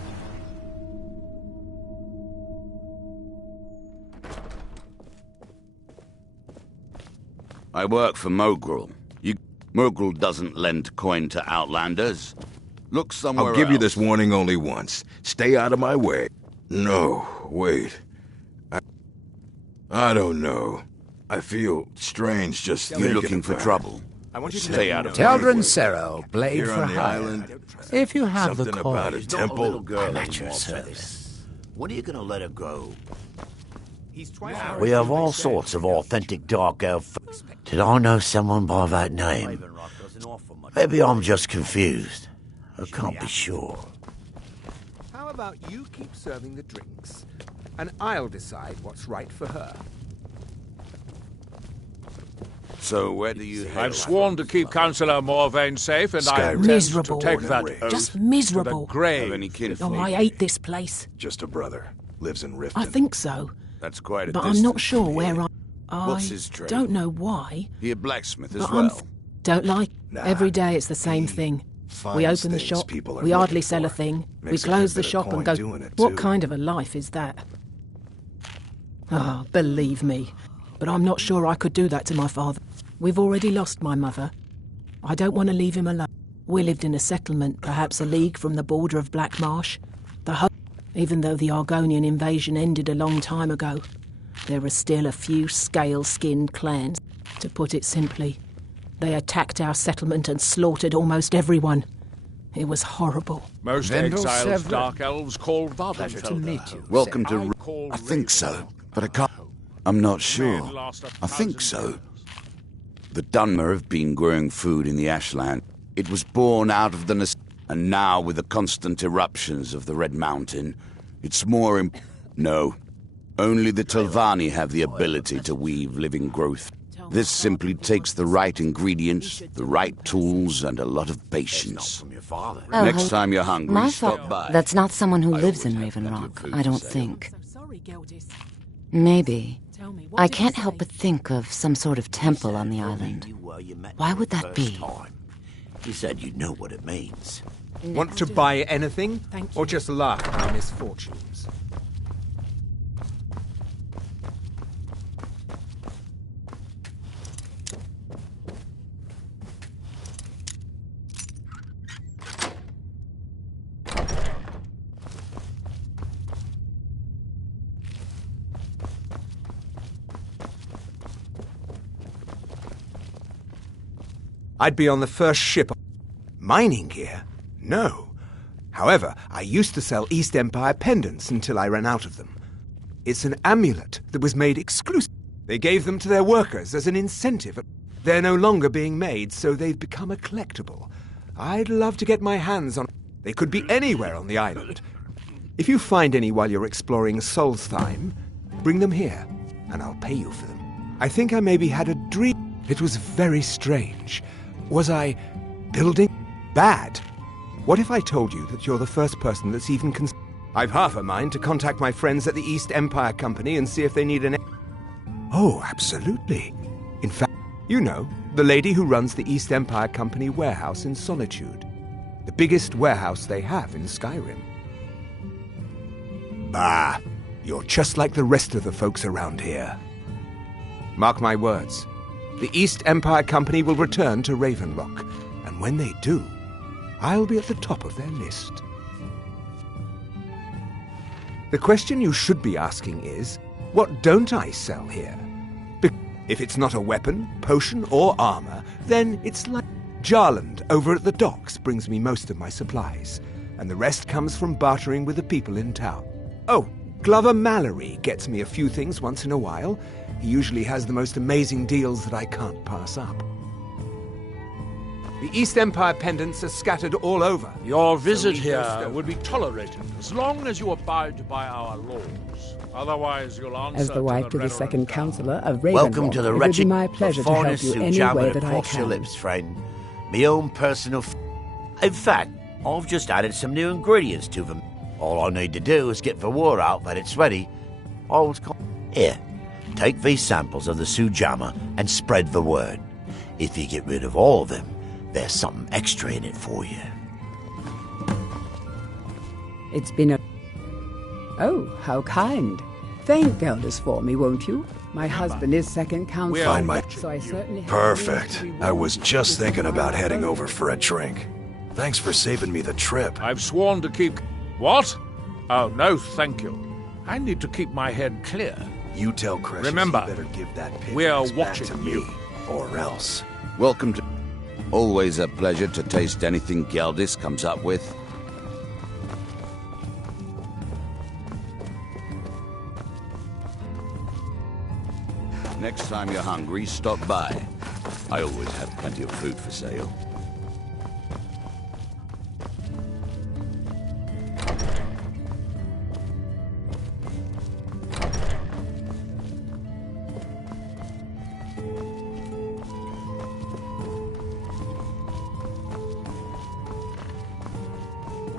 I work for Mogrul. Mogrul doesn't lend coin to outlanders. Look somewhere I'll give you else. this warning only once. Stay out of my way. No, wait. I don't know. I feel strange just You're looking for trouble. I want you to stay out of Teldrin Serro, blade Here for on the hire. island, If you have the something coin, about a temple. girl I'm at your anymore, service. When are you gonna let her go? We have all sorts of authentic dark elf. Did I know someone by that name? Maybe I'm just confused. I can't be sure. How about you keep serving the drinks, and I'll decide what's right for her. So where do you hail I've sworn to keep Councillor Morvain safe, and I intend Miserable. to take that oath Just to miserable. the grave. Have any kin Oh, I hate this place. Just a brother. Lives in Riften. I think so, That's quite a but distance. I'm not sure where I What's his trade? don't know why, He a blacksmith as but well. don't like. Nah, Every day it's the same thing. We finds open the things shop, people are we hardly looking sell a for. thing, we Makes a close good the bit of shop and coin go, doing it, what too." kind of a life is that? Oh, believe me, but I'm not sure I could do that to my father. We've already lost my mother. I don't want to leave him alone. We lived in a settlement, perhaps a league from the border of Black Marsh. Even though the Argonian invasion ended a long time ago, there are still a few scale-skinned clans. To put it simply, they attacked our settlement and slaughtered almost everyone. It was horrible. Most Vendel exiles, Severin. dark elves called Pleasure to meet you. Welcome to... called I think so, but I can't... I'm not sure. I think so. The Dunmer have been growing food in the Ashland. It was born out of the and now with the constant eruptions of the Red Mountain, it's more No. Only the Telvanni have the ability to weave living growth. This simply takes the right ingredients, the right tools, and a lot of patience. Next time you're hungry, stop by. That's not someone who lives in Raven Rock, I don't think. Maybe. I can't help but think of some sort of temple on the island. Why would that be? You said you know what it means. Want to buy anything? Or just laugh at my misfortunes? I'd be on the first ship. Mining gear? No. However, I used to sell East Empire pendants until I ran out of them. It's an amulet that was made exclusive. They gave them to their workers as an incentive. They're no longer being made, so they've become a collectible. I'd love to get my hands on. They could be anywhere on the island. If you find any while you're exploring Solstheim, bring them here, and I'll pay you for them. I think I maybe had a dream. It was very strange. Was I building bad? What if I told you that you're the first person that's even I've half a mind to contact my friends at the East Empire Company and see if they need an... Oh, absolutely. In fact, you know, the lady who runs the East Empire Company warehouse in Solitude. The biggest warehouse they have in Skyrim. Bah, you're just like the rest of the folks around here. Mark my words. The East Empire Company will return to Raven Rock, and when they do, I'll be at the top of their list. The question you should be asking is, what don't I sell here? If it's not a weapon, potion, or armor, then it's like Jarland over at the docks brings me most of my supplies, and the rest comes from bartering with the people in town. Oh, Glover Mallory gets me a few things once in a while. He usually has the most amazing deals that I can't pass up. The East Empire pendants are scattered all over. Your visit here would be tolerated as long as you abide by our laws. Otherwise, you'll answer As the wife to the second councillor of Raven Welcome Rock, to the it would be wretched, my pleasure to help you any way that I your can. lips, friend. Me own personal... In fact, I've just added some new ingredients to them. All I need to do is get the word out that it's ready. Here, take these samples of the Sujama and spread the word. If you get rid of all of them, there's something extra in it for you. It's been a... Oh, how kind. Thank Elders for me, won't you? My husband is second councillor, Find my... so I certainly have... Perfect. I was just thinking about heading over for a drink. Thanks for saving me the trip. I've sworn to keep... What? Oh, no, thank you. I need to keep my head clear. You tell Cresius Remember, you better give that we're back watching to me, or else. Welcome to... Always a pleasure to taste anything Geldis comes up with. Next time you're hungry, stop by. I always have plenty of food for sale.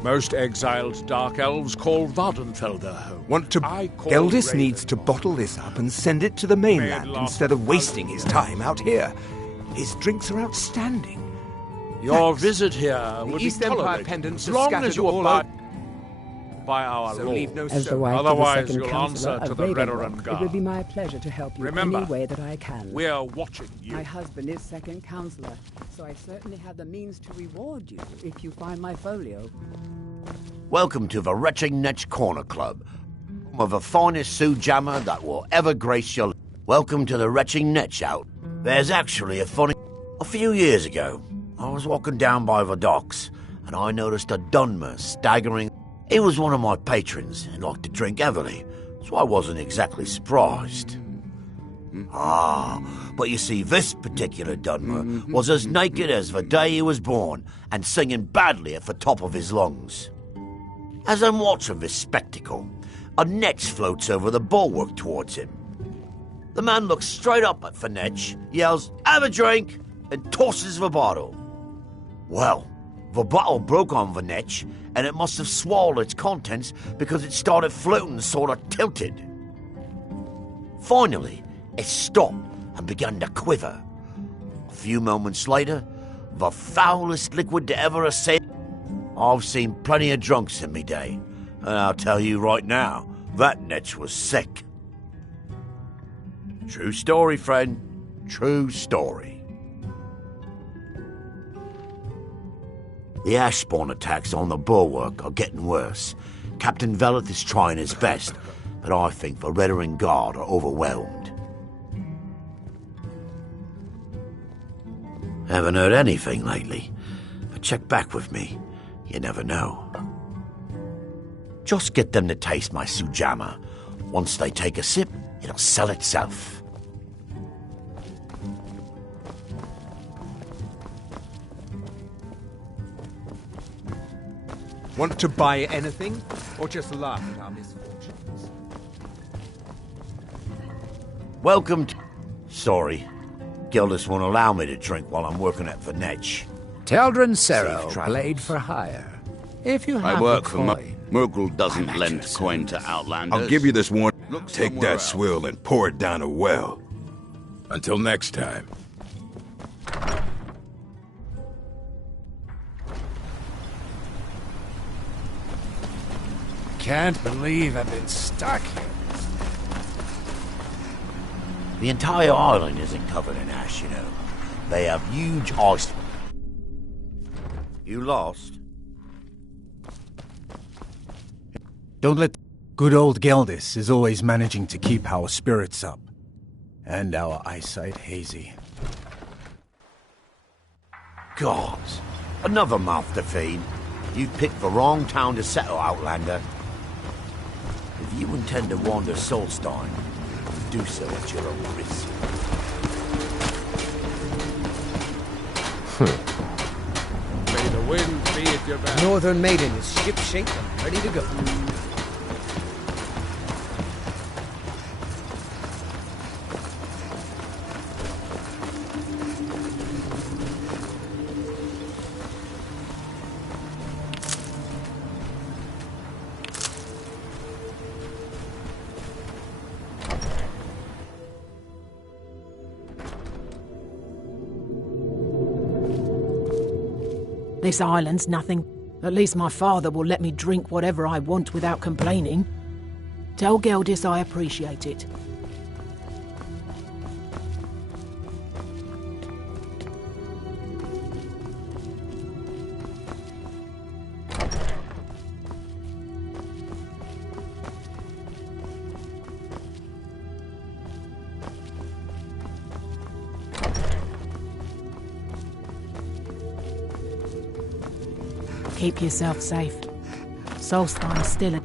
Most exiled Dark Elves call Vardenfelder home. Want to... Geldis needs to bottle this up and send it to the mainland instead of wasting his time out here. His drinks are outstanding. Your visit here would be East Empire tolerated pendants as are long scattered as you all abide over. by our So laws. leave no As the wife Otherwise, of the you'll second councillor answer to of the Raven Redoran Rock, Guard. it would be my pleasure to help you Remember, any way that I can. We are watching you. My husband is second councillor, so I certainly have the means to reward you if you find my folio. Welcome to the Retching Netch Corner Club, home of the finest Sujama that will ever grace your... Welcome to the Retching Netch out. There's actually a funny... A few years ago, I was walking down by the docks, and I noticed a Dunmer staggering. He was one of my patrons and liked to drink heavily, so I wasn't exactly surprised. Ah, but you see, this particular Dunmer was as naked as the day he was born and singing badly at the top of his lungs. As I'm watching this spectacle, a netch floats over the bulwark towards him. The man looks straight up at the netch, yells, "Have a drink!" and tosses the bottle. Well, the bottle broke on the netch, and it must have swallowed its contents because it started floating sort of tilted. Finally, it stopped and began to quiver. A few moments later, the foulest liquid to ever assail. I've seen plenty of drunks in me day, and I'll tell you right now, that netch was sick. True story, friend. True story. The ash spawn attacks on the bulwark are getting worse. Captain Veleth is trying his best, but I think the Reddering Guard are overwhelmed. Haven't heard anything lately, but check back with me. You never know. Just get them to taste my sujama. Once they take a sip, it'll sell itself. Want to buy anything, or just laugh at our misfortunes? Welcome to... Sorry. Gildas won't allow me to drink while I'm working at the netch. Teldrin Serro, blade for hire. If you have I work the for coin, Merkel doesn't lend coin to outlanders. I'll give you this warning. Look Take somewhere that else. swill and pour it down a well. Until next time. can't believe I've been stuck here. The entire island isn't covered in ash, you know. They have huge ice... You lost? Don't let... Good old Geldis is always managing to keep our spirits up. And our eyesight hazy. Gods, another mouth to feed. You've picked the wrong town to settle, Outlander. If you intend to wander Solstein, do so at your own risk. May the wind be at your back. Northern Maiden is ship-shape and ready to go. This island's nothing. At least my father will let me drink whatever I want without complaining. Tell Geldis I appreciate it. Keep yourself safe. Solstein's still a...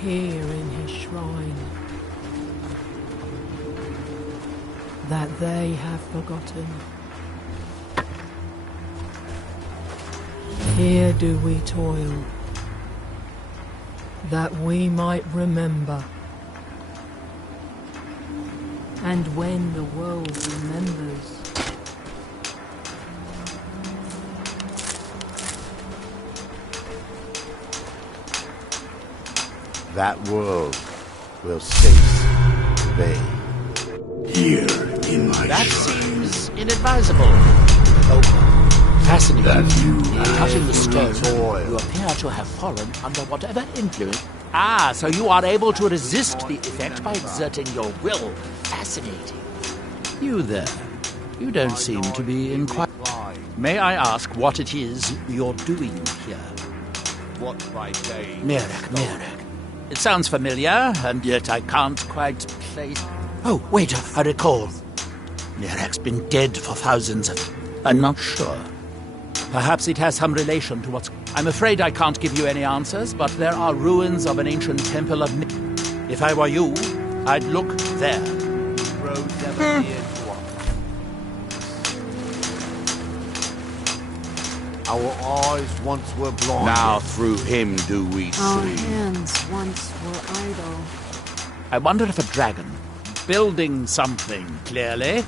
here in his shrine, that they have forgotten. Here do we toil, that we might remember. And when the world remembers, that world will cease to be. Here in my That shrine. seems inadvisable. Oh, fascinating. Touching the stone, you appear to have fallen under whatever influence. Ah, so you are able to resist the effect by exerting your will. Fascinating. You there. You don't seem to be in quite... May I ask what it is you're doing here? What by day? Mirek. It sounds familiar, and yet I can't quite place... Oh, wait, I recall. Mirek's been dead for thousands of... I'm not sure. Perhaps it has some relation to what's... I'm afraid I can't give you any answers, but there are ruins of an ancient temple of... If I were you, I'd look there. Our eyes once were blind. Now through him do we Our see. hands once were idle. I wonder if a dragon, building something, clearly,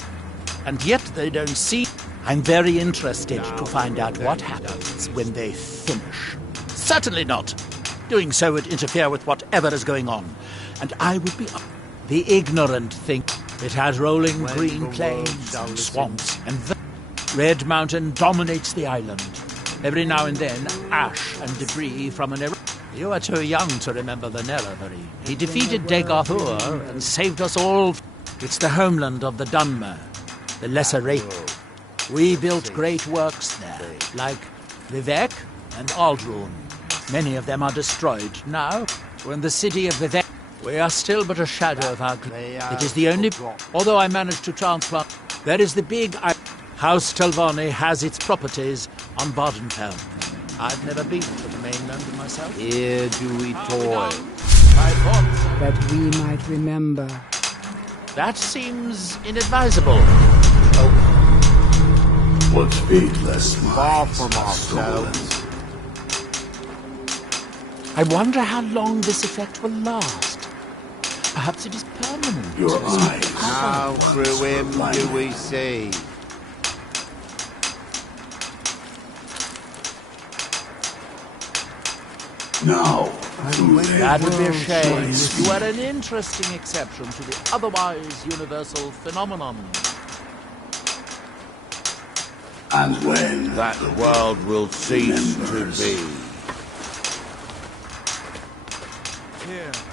and yet they don't see. I'm very interested to find out what happens when they finish. Certainly not. Doing so would interfere with whatever is going on, and I would be... The ignorant think it has rolling green plains, swamps, and... Red Mountain dominates the island. Every now and then, ash and debris from an... You are too young to remember the Nerevary. He defeated Dagahur and saved us all. It's the homeland of the Dunmer, the Lesser Rape. We built great works there, like Vivek and Aldrun. Many of them are destroyed now. We're in the city of Vivek. We are still but a shadow of our... It is the only... Although I managed to transplant... There is the big... House Telvanni has its properties on Bardenfell. I've never been to the mainland myself. Here do we toil. That we might remember. That seems inadvisable. What faithless Far minds from ourselves. I wonder how long this effect will last. Perhaps it is permanent. Your eyes. Now through him do we see. Now, through That would be a them shame shines if you were an interesting exception to the otherwise universal phenomenon. And when that world will cease to be.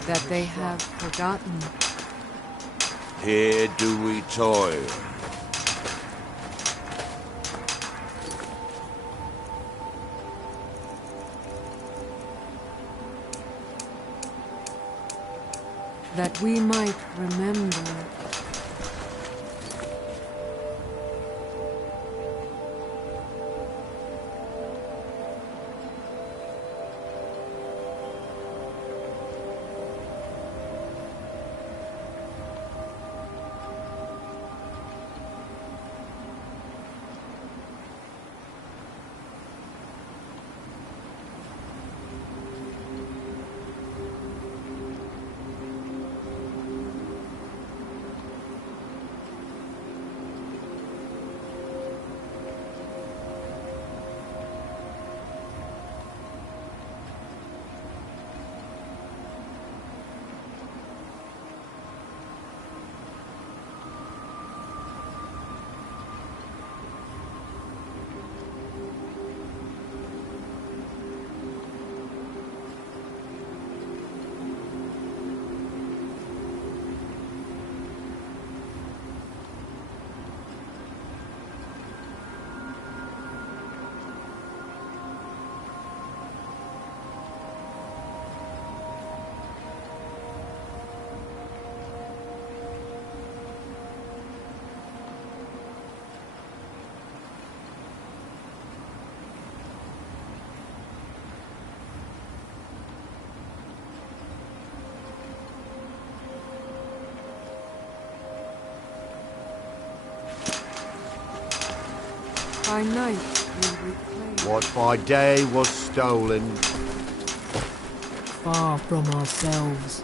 That they have forgotten. Here do we toil. That we might remember. By night, we reclaim. What by day was stolen. Far from ourselves.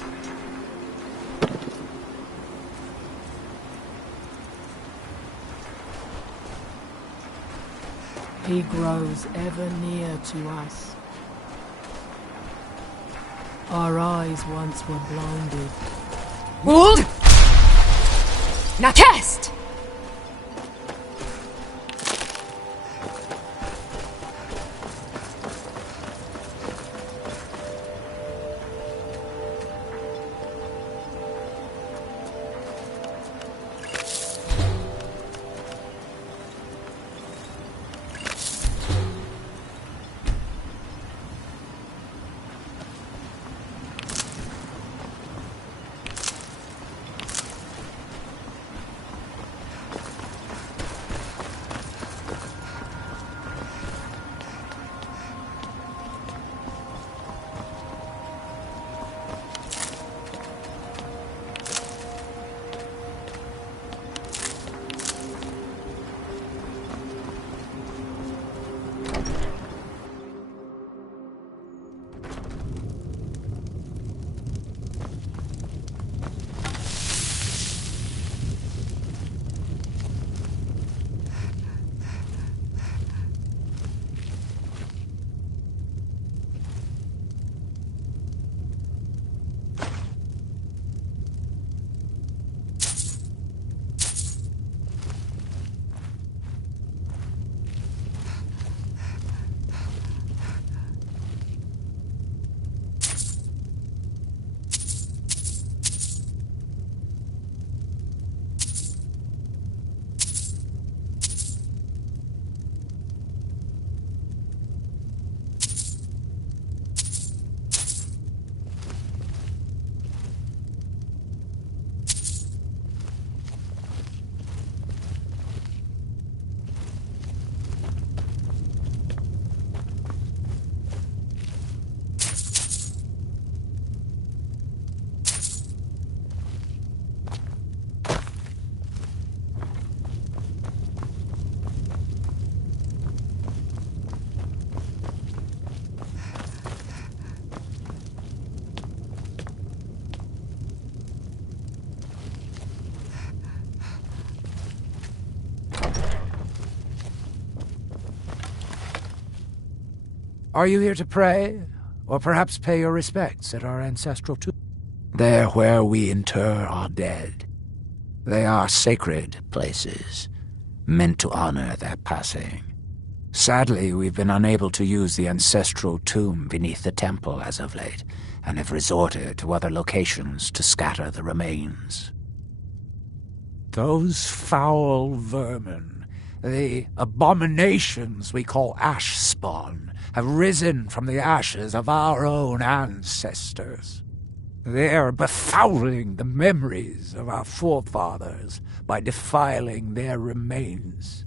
He grows ever near to us. Our eyes once were blinded. Would! Now test! Are you here to pray? Or perhaps pay your respects at our ancestral tomb? There where we inter our dead. They are sacred places, meant to honor their passing. Sadly, we've been unable to use the ancestral tomb beneath the temple as of late, and have resorted to other locations to scatter the remains. Those foul vermin, the abominations we call ash spawn, have risen from the ashes of our own ancestors. They are befouling the memories of our forefathers by defiling their remains.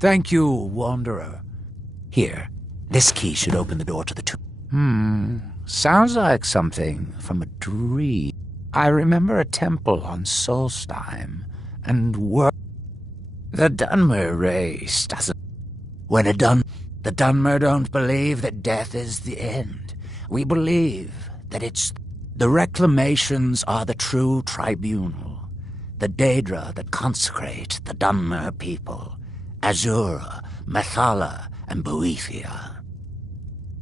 Thank you, Wanderer. Here, this key should open the door to the tomb. Sounds like something from a dream. I remember a temple on Solstheim, and the Dunmer race doesn't. The Dunmer don't believe that death is the end. We believe that it's... The reclamations are the true tribunal, the Daedra that consecrate the Dunmer people, Azura, Methala, and Boethia.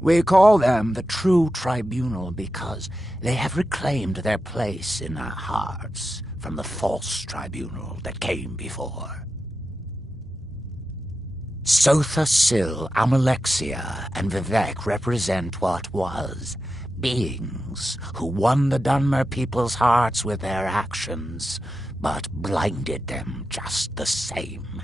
We call them the true tribunal because they have reclaimed their place in our hearts from the false tribunal that came before. Sotha Sil, Amalexia, and Vivek represent what was, beings who won the Dunmer people's hearts with their actions, but blinded them just the same.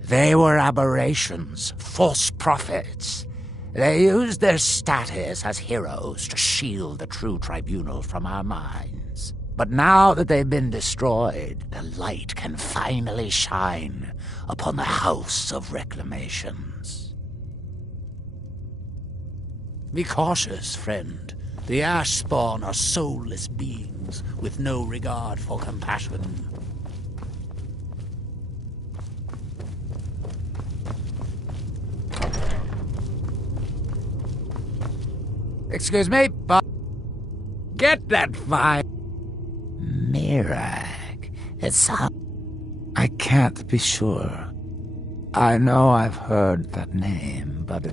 They were aberrations, false prophets. They used their status as heroes to shield the true tribunal from our minds. But now that they've been destroyed, the light can finally shine upon the House of Reclamations. Be cautious, friend. The Ash Spawn are soulless beings with no regard for compassion. Excuse me, but get that file. Mirag. It's how... I can't be sure. I know I've heard that name, but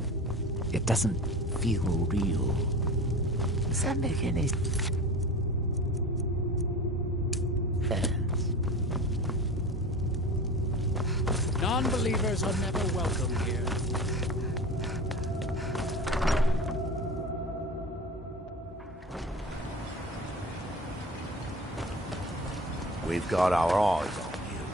it doesn't feel real. Does that make any sense? Non-believers are never welcome here. We've got our eyes on you.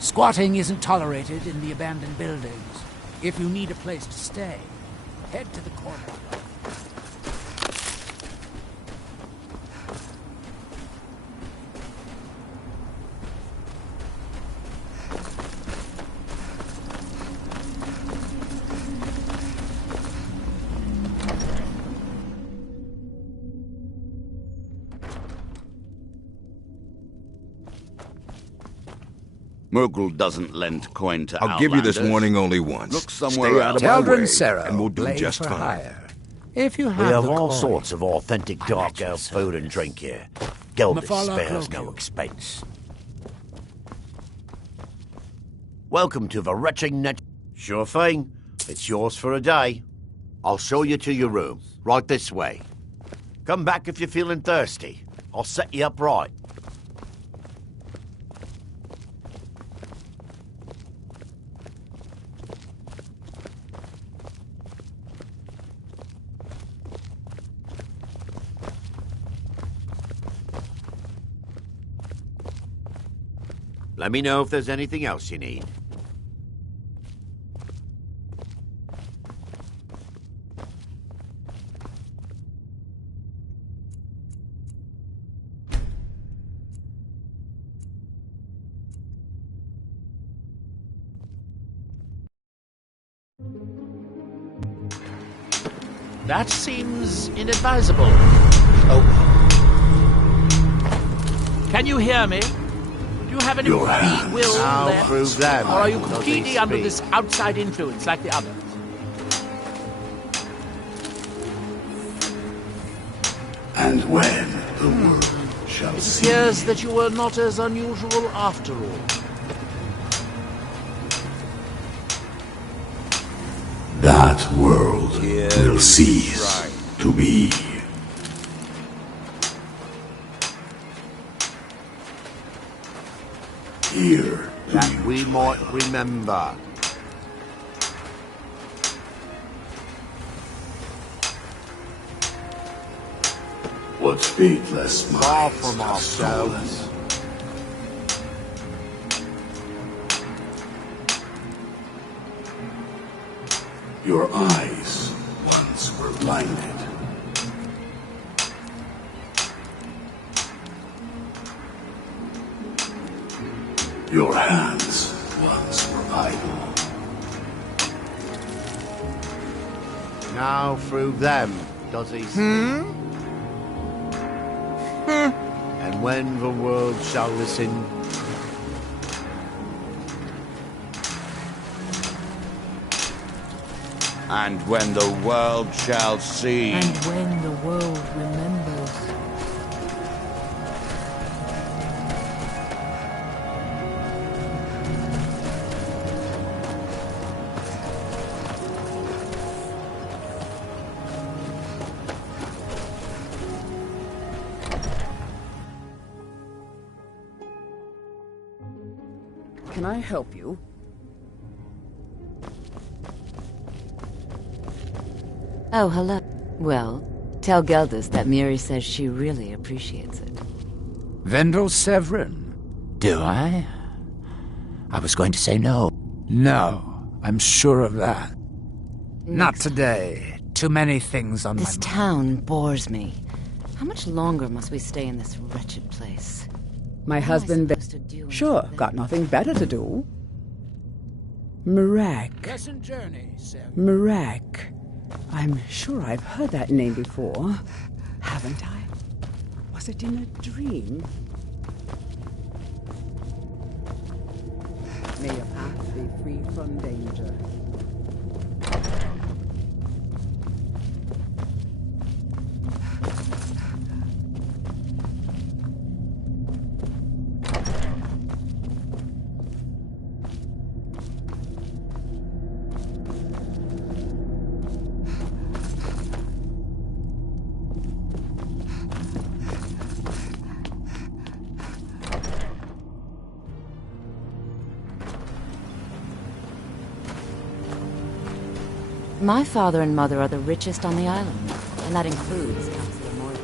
Squatting isn't tolerated in the abandoned buildings. If you need a place to stay, head to the corner. Murgle doesn't lend coin to I'll give you this outlanders. warning only once. Look somewhere Stay out of my my way, way, and we'll do just fine. Hire. If you We have have the all coin, sorts of authentic dark elf food and drink here. Gilbert Mafala spares Cloak no you. expense. Welcome to the Retching Net. Sure thing. It's yours for a day. I'll show you to your room. Right this way. Come back if you're feeling thirsty. I'll set you up right. Let me know if there's anything else you need. that seems inadvisable. Oh. Can you hear me? Do you have any Your free hands. will I'll left? prove that. Or are you Does he completely under speak? this outside influence like the others? And when the world shall It see appears that you were not as unusual after all. that world will cease to be. Here That we might remember. what faithless Far minds from have stolen. ourselves. Your eyes once were blinded. Your hands once were idle. Now through them does he speak. And when the world shall listen, And when the world shall see. And when the world remembers. Can I help you? Oh, hello. Well, tell Geldis that Miri says she really appreciates it. Vendel Severin. Do I? I was going to say no. No, I'm sure of that. Not today. Too many things on This my town bores me. How much longer must we stay in this wretched place? My husband... Sure, got nothing better to do. Marek. Pleasant journey, Severin. Marek. I'm sure I've heard that name before. Haven't I? Was it in a dream? May your path be free from danger. My father and mother are the richest on the island, and that includes Councilor Morgan.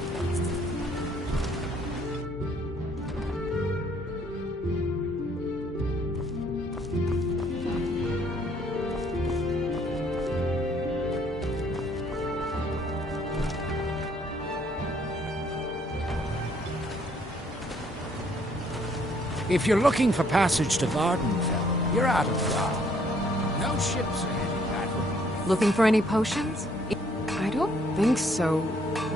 If you're looking for passage to Vardenfell, you're out of luck. No ships are heading that way. Looking for any potions? I don't think so.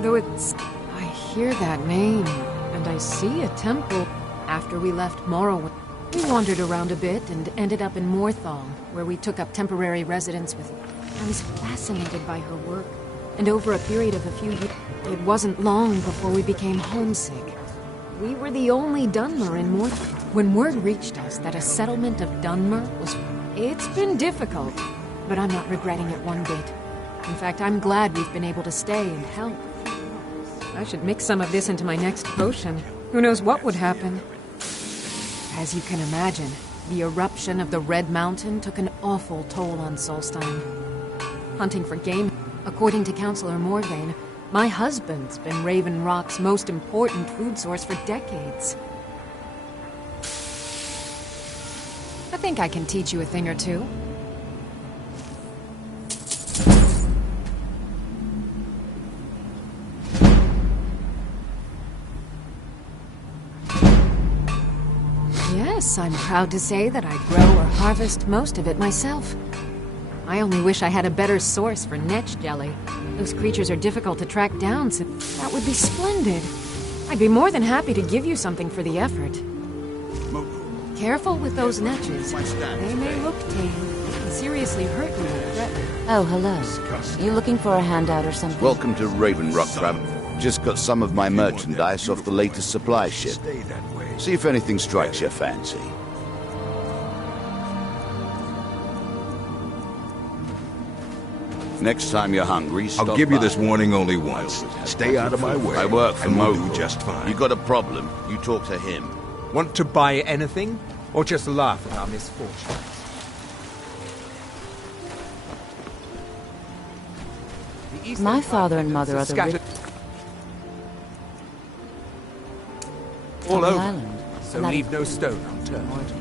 Though it's... I hear that name, and I see a temple. After we left Morrowind, we wandered around a bit and ended up in Morthal, where we took up temporary residence with... I was fascinated by her work, and over a period of a few years, it wasn't long before we became homesick. We were the only Dunmer in Morthal. When word reached us that a settlement of Dunmer was... It's been difficult, but I'm not regretting it one bit. In fact, I'm glad we've been able to stay and help. I should mix some of this into my next potion. Who knows what would happen? As you can imagine, the eruption of the Red Mountain took an awful toll on Solstein. Hunting for game, according to Councilor Morvain, my husband's been Raven Rock's most important food source for decades. I think I can teach you a thing or two. Yes, I'm proud to say that I grow or harvest most of it myself. I only wish I had a better source for netch jelly. Those creatures are difficult to track down, so that would be splendid. I'd be more than happy to give you something for the effort. Careful with those netches. They may look tame, but can seriously hurt you when threatened. Oh, hello. You looking for a handout or something? Welcome to Raven Rock, Crab. Just got some of my merchandise off the latest supply ship. See if anything strikes your fancy. Next time you're hungry, stop I'll give you by. this warning only once. Stay out of my way. I work for and we'll Mogul. do just fine. You got a problem, you talk to him. Want to buy anything? Or just laugh at our misfortune? My father and mother are the scattered all on the over, island. so And that leave no stone unturned.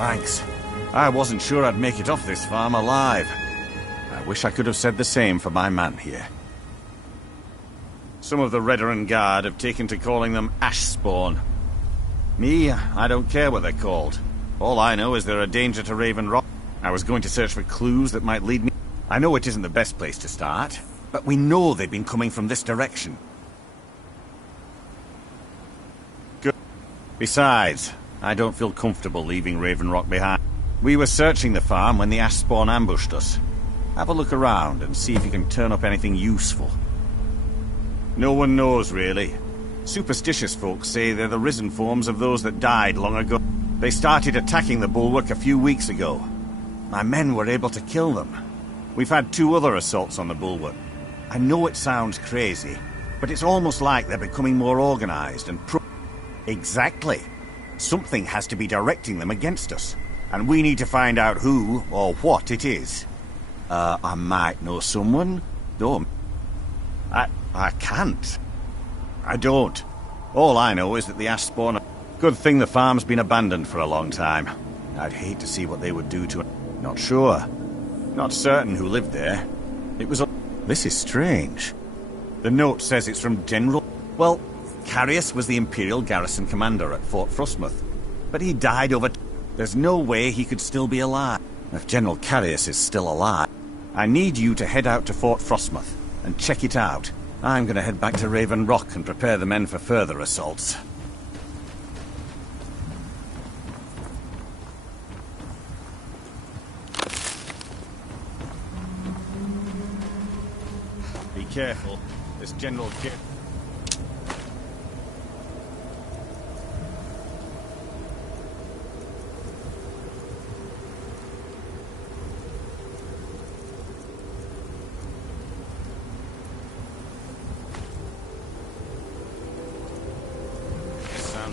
Thanks. I wasn't sure I'd make it off this farm alive. I wish I could have said the same for my man here. Some of the Redoran Guard have taken to calling them Ashspawn. Me, I don't care what they're called. All I know is they're a danger to Raven Rock. I was going to search for clues that might lead me... I know it isn't the best place to start, but we know they've been coming from this direction. Good. Besides, I don't feel comfortable leaving Raven Rock behind. We were searching the farm when the Ashspawn ambushed us. Have a look around and see if you can turn up anything useful. No one knows, really. Superstitious folks say they're the risen forms of those that died long ago. They started attacking the bulwark a few weeks ago. My men were able to kill them. We've had 2 other assaults on the bulwark. I know it sounds crazy, but it's almost like they're becoming more organized and Exactly. Something has to be directing them against us, and we need to find out who or what it is. I might know someone. Don't. I can't. I don't. All I know is that the Ashspawn... Good thing the farm's been abandoned for a long time. I'd hate to see what they would do to it. Not sure. Not certain who lived there. It was... This is strange. The note says it's from General... Well, Carius was the Imperial garrison commander at Fort Frostmoth. But he died over... There's no way he could still be alive. If General Carius is still alive, I need you to head out to Fort Frostmoth and check it out. I'm gonna head back to Raven Rock and prepare the men for further assaults. Be careful. This General Kid...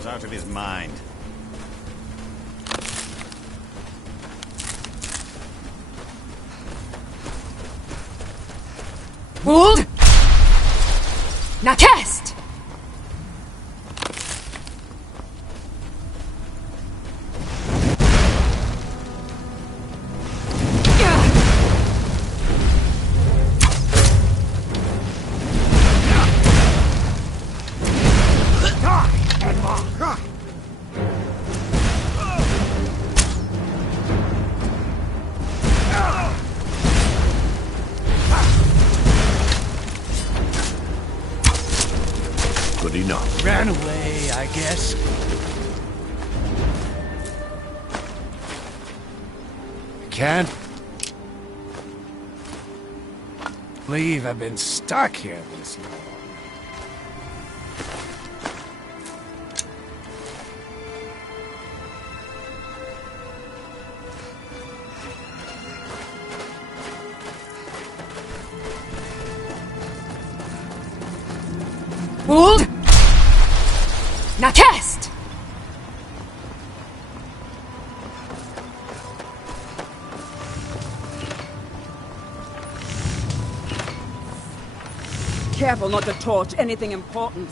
out of his mind. Hold! Now test! Ran away, I guess. Can't believe I've been stuck here this long. Hold! Now test! Careful not to torch anything important.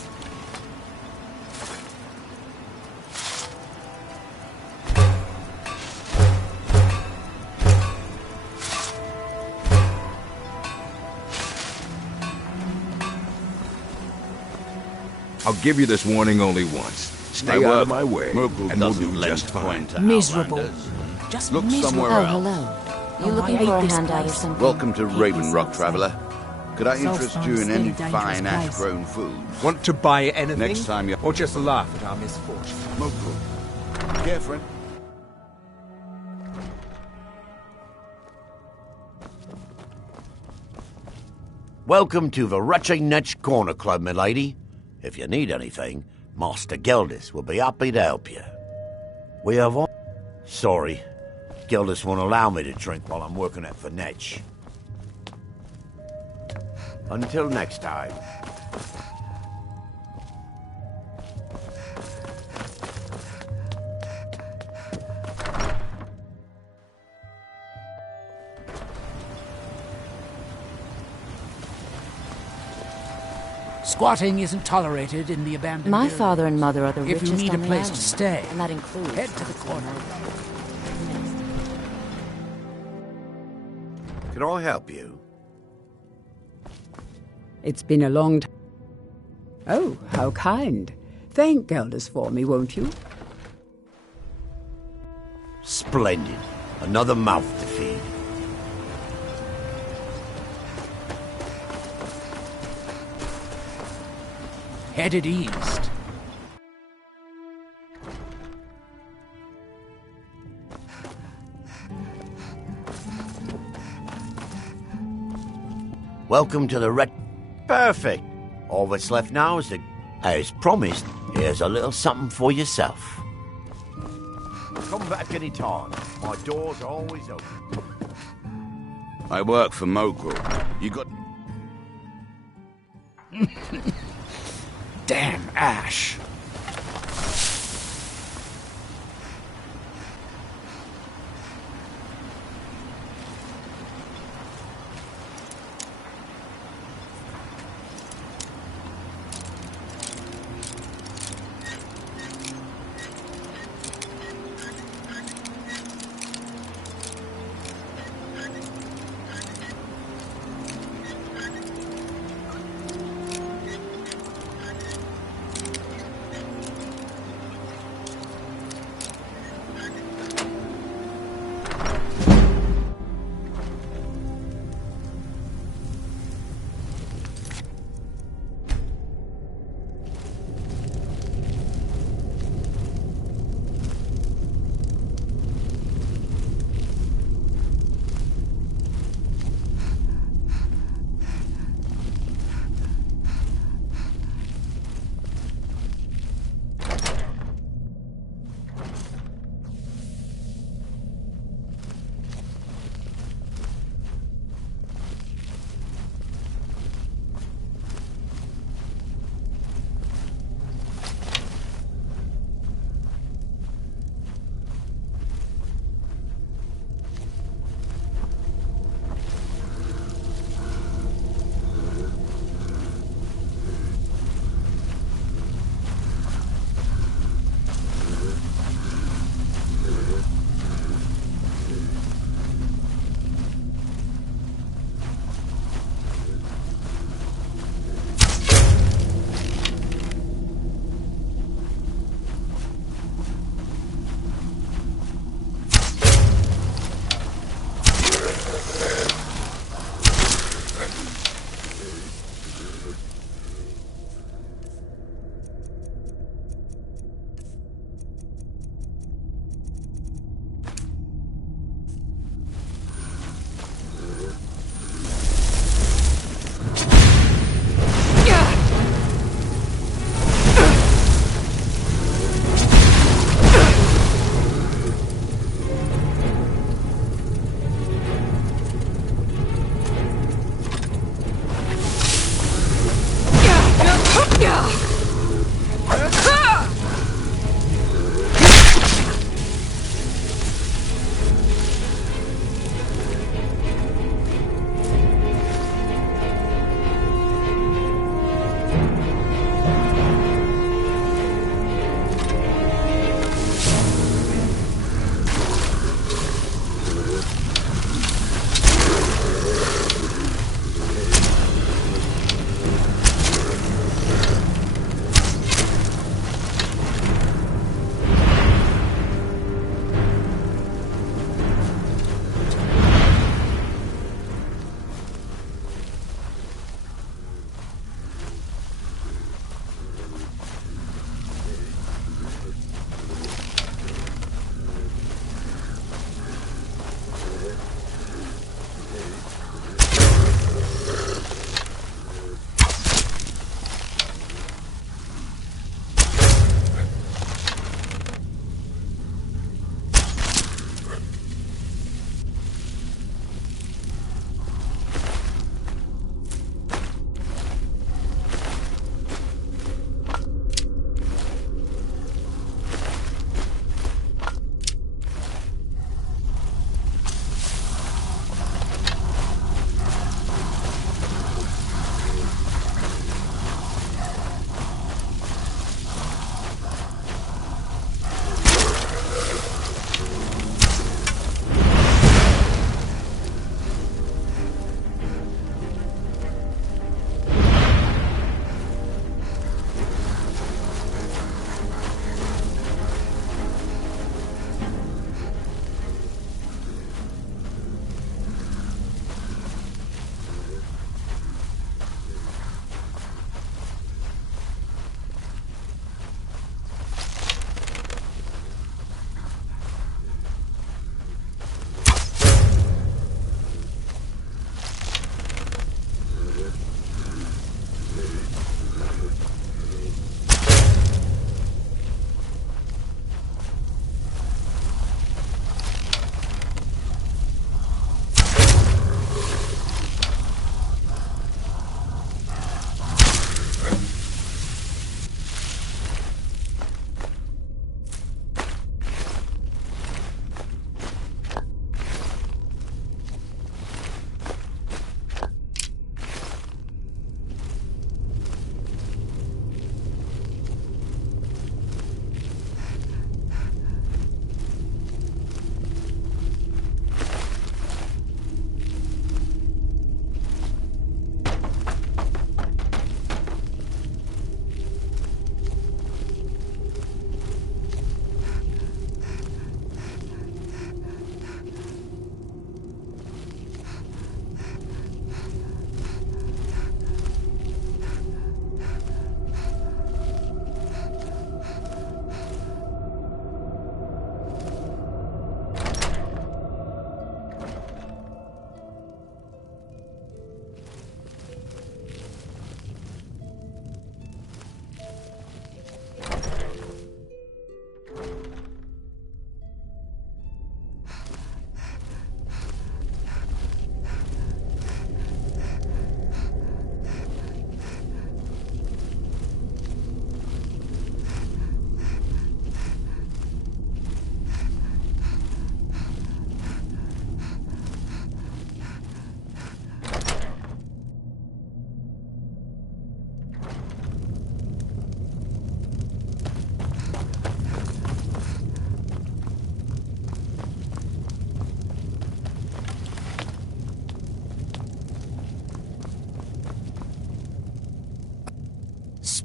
I'll give you this warning only once. Stay out of my way, and we'll do just fine. Miserable. Just Look miserable. somewhere Oh, else. hello. You Oh, looking I for a hate this handout or place. something? Welcome to Raven Rock, Sounds traveler. Could I So interest far, you in still any a dangerous fine place. ash-grown foods? Want to buy anything? Next time you... Or just laugh at our misfortune? Moku. Care, friend. Welcome to the Rutching Nutch Corner Club, my lady. If you need anything, Master Gildis will be happy to help you. We have all... Sorry, Gildis won't allow me to drink while I'm working at the Netch. Until next time. Squatting isn't tolerated in the abandoned My area. father and mother are the If you richest need a on the place to island, stay, and that includes head to the corner. Can I help you? It's been a long time. Oh, how kind. Thank Gelders for me, won't you? Splendid. Another mouth to feed. Headed east. Welcome to the Red... Perfect. All that's left now is to... As promised, here's a little something for yourself. Come back any time. My doors are always open. I work for Mogul. You got... Damn ash.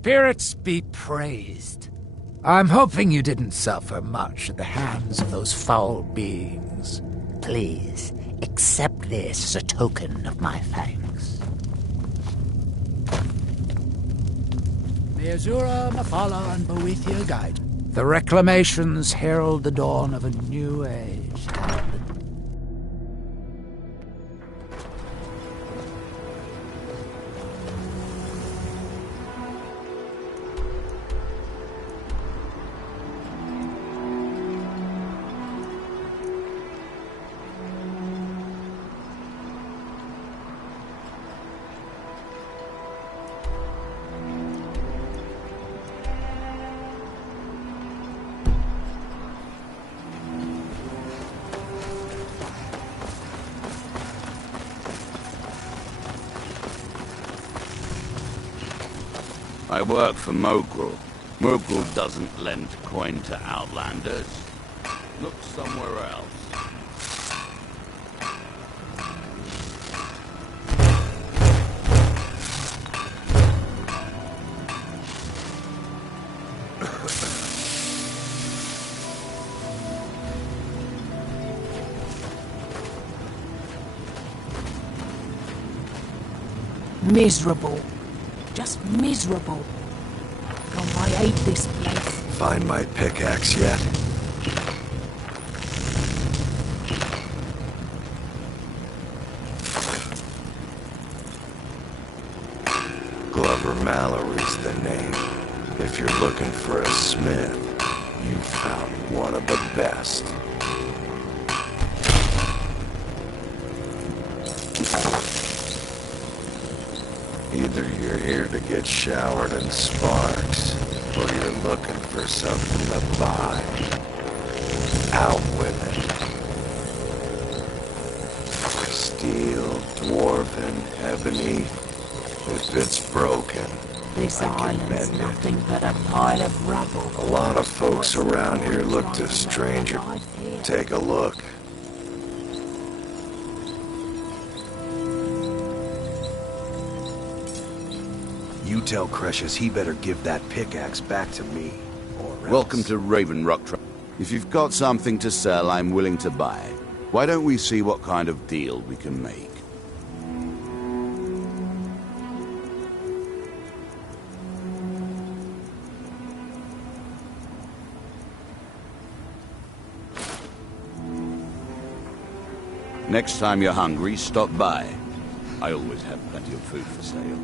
spirits be praised. I'm hoping you didn't suffer much at the hands of those foul beings. Please, accept this as a token of my thanks. May Azura, Mafala, and Boethia guide. The reclamations herald the dawn of a new age. I work for Mogul. Mogul doesn't lend coin to outlanders. Look somewhere else. Miserable. Just miserable. Oh, I hate this place. Find my pickaxe yet? Glover Mallory's the name. If you're looking for a smith, you found one of the best. Either you're here to get showered in sparks, or you're looking for something to buy. Out with it. Steel, dwarven, ebony. If it's broken, This I can island's mend it. nothing but a pile of rubble. A lot of folks around here look to stranger. Take a look. You tell Cretius he better give that pickaxe back to me, or else. Welcome to Raven Rock. If you've got something to sell, I'm willing to buy. Why don't we see what kind of deal we can make? Next time you're hungry, stop by. I always have plenty of food for sale.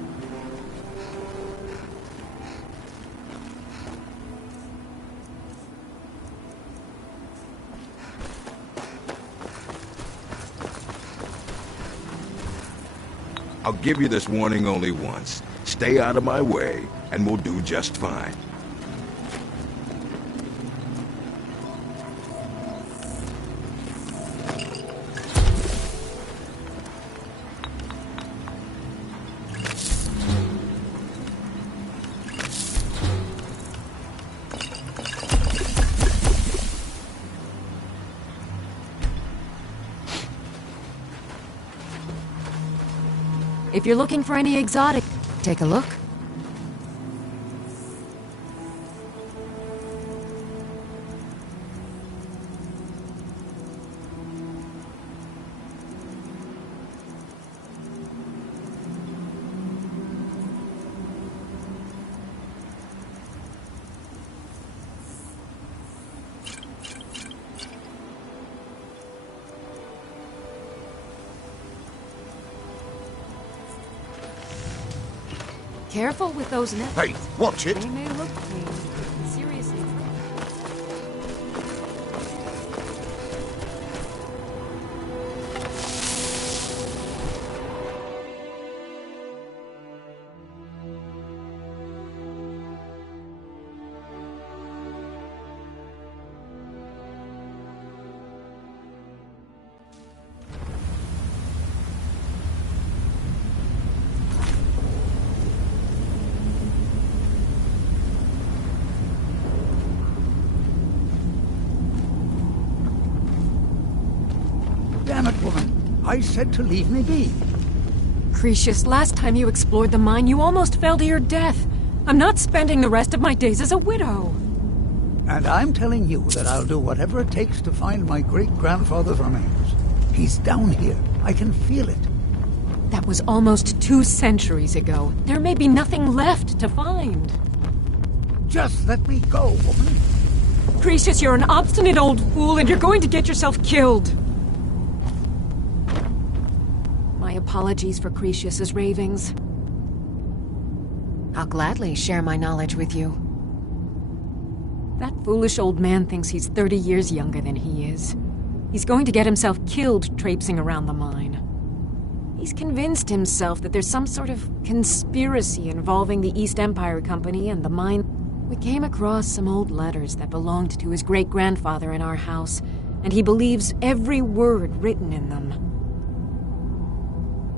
I'll give you this warning only once. Stay out of my way, and we'll do just fine. If you're looking for any exotic, take a look. Careful with those nets. Hey, watch it! They may look clean. Seriously. Damn it, woman. I said to leave me be. Cretius, last time you explored the mine, you almost fell to your death. I'm not spending the rest of my days as a widow. And I'm telling you that I'll do whatever it takes to find my great-grandfather's remains. He's down here. I can feel it. That was almost 2 centuries ago. There may be nothing left to find. Just let me go, woman. Cretius, you're an obstinate old fool, and you're going to get yourself killed. My apologies for Cretius's ravings. I'll gladly share my knowledge with you. That foolish old man thinks he's 30 years younger than he is. He's going to get himself killed traipsing around the mine. He's convinced himself that there's some sort of conspiracy involving the East Empire Company and the mine. We came across some old letters that belonged to his great-grandfather in our house, and he believes every word written in them.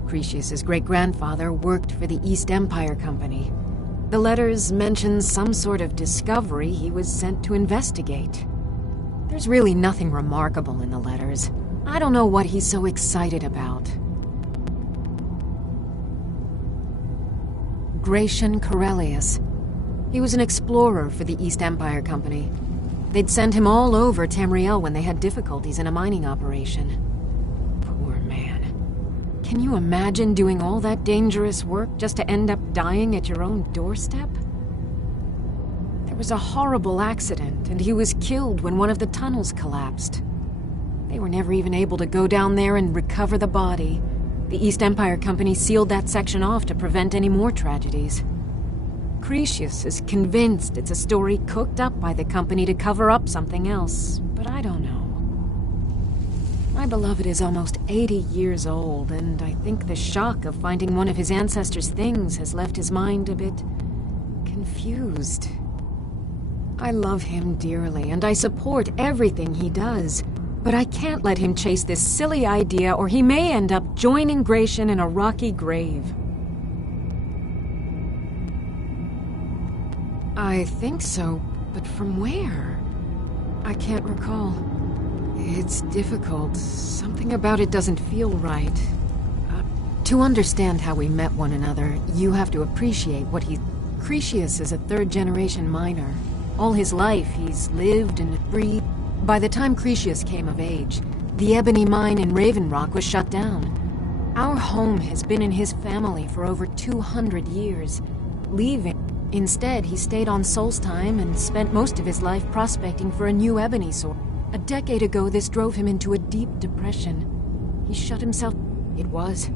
Cretius's great-grandfather worked for the East Empire Company. The letters mention some sort of discovery he was sent to investigate. There's really nothing remarkable in the letters. I don't know what he's so excited about. Gratian Corellius. He was an explorer for the East Empire Company. They'd send him all over Tamriel when they had difficulties in a mining operation. Poor man. Can you imagine doing all that dangerous work just to end up dying at your own doorstep? There was a horrible accident, and he was killed when one of the tunnels collapsed. They were never even able to go down there and recover the body. The East Empire Company sealed that section off to prevent any more tragedies. Cretius is convinced it's a story cooked up by the company to cover up something else, but I don't know. My beloved is almost 80 years old, and I think the shock of finding one of his ancestors' things has left his mind a bit confused. I love him dearly, and I support everything he does. But I can't let him chase this silly idea, or he may end up joining Gratian in a rocky grave. I think so, but from where? I can't recall. It's difficult. Something about it doesn't feel right. To understand how we met one another, you have to appreciate what he... Cretius is a third-generation miner. All his life, he's lived and breathed. By the time Cretius came of age, the ebony mine in Raven Rock was shut down. Our home has been in his family for over 200 years. Leaving. Instead, he stayed on Solstheim and spent most of his life prospecting for a new ebony source. A decade ago, this drove him into a deep depression. He shut himself... It was.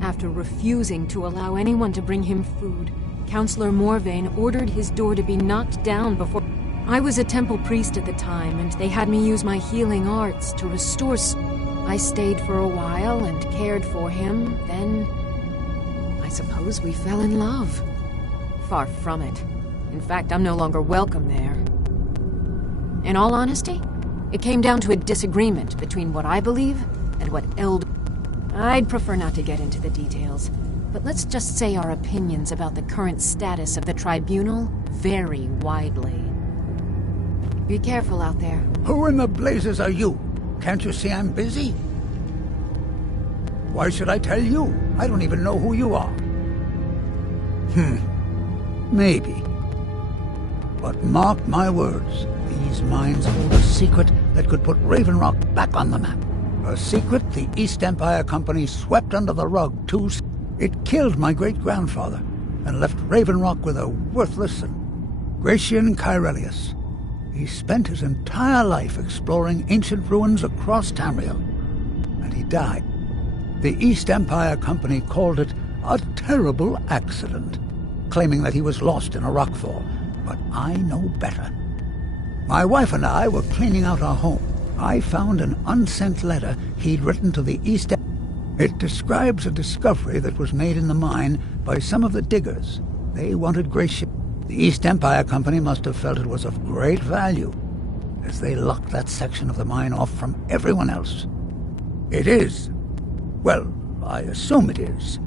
After refusing to allow anyone to bring him food, Counselor Morvain ordered his door to be knocked down before... I was a temple priest at the time, and they had me use my healing arts to restore... I stayed for a while and cared for him, then... I suppose we fell in love. Far from it. In fact, I'm no longer welcome there. In all honesty, it came down to a disagreement between what I believe and what I'd prefer not to get into the details, but let's just say our opinions about the current status of the tribunal vary widely. Be careful out there. Who in the blazes are you? Can't you see I'm busy? Why should I tell you? I don't even know who you are. Maybe. But mark my words, these mines hold a secret that could put Raven Rock back on the map. A secret the East Empire Company swept under the rug too. It killed my great-grandfather and left Raven Rock with a worthless and Gratian Corellius. He spent his entire life exploring ancient ruins across Tamriel, and he died. The East Empire Company called it a terrible accident, claiming that he was lost in a rockfall, but I know better. My wife and I were cleaning out our home. I found an unsent letter he'd written to the East Empire. It describes a discovery that was made in the mine by some of the diggers. They wanted Gratian. The East Empire Company must have felt it was of great value, as they locked that section of the mine off from everyone else. It is. Well, I assume it is.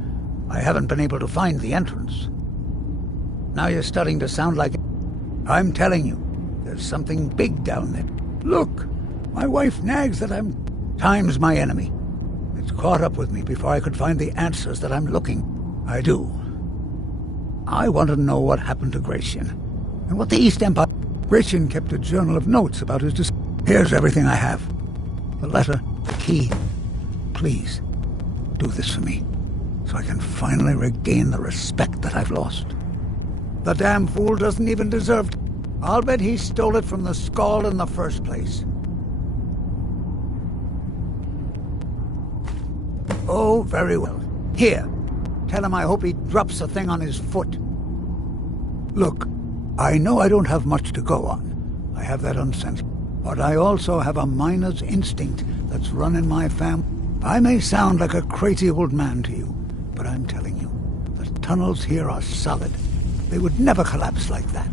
I haven't been able to find the entrance. Now you're starting to sound like... I'm telling you, there's something big down there. Look, my wife nags that Time's my enemy. It's caught up with me before I could find the answers that I'm looking. I do. I wanted to know what happened to Gratian, and what the East Empire... Gratian kept a journal of notes about his... Here's everything I have. The letter, the key. Please, do this for me, so I can finally regain the respect that I've lost. The damn fool doesn't even deserve it. I'll bet he stole it from the Skald in the first place. Oh, very well. Here, tell him I hope he drops the thing on his foot. Look, I know I don't have much to go on. I have that unsensed. But I also have a miner's instinct that's run in my family. I may sound like a crazy old man to you, but I'm telling you, the tunnels here are solid. They would never collapse like that.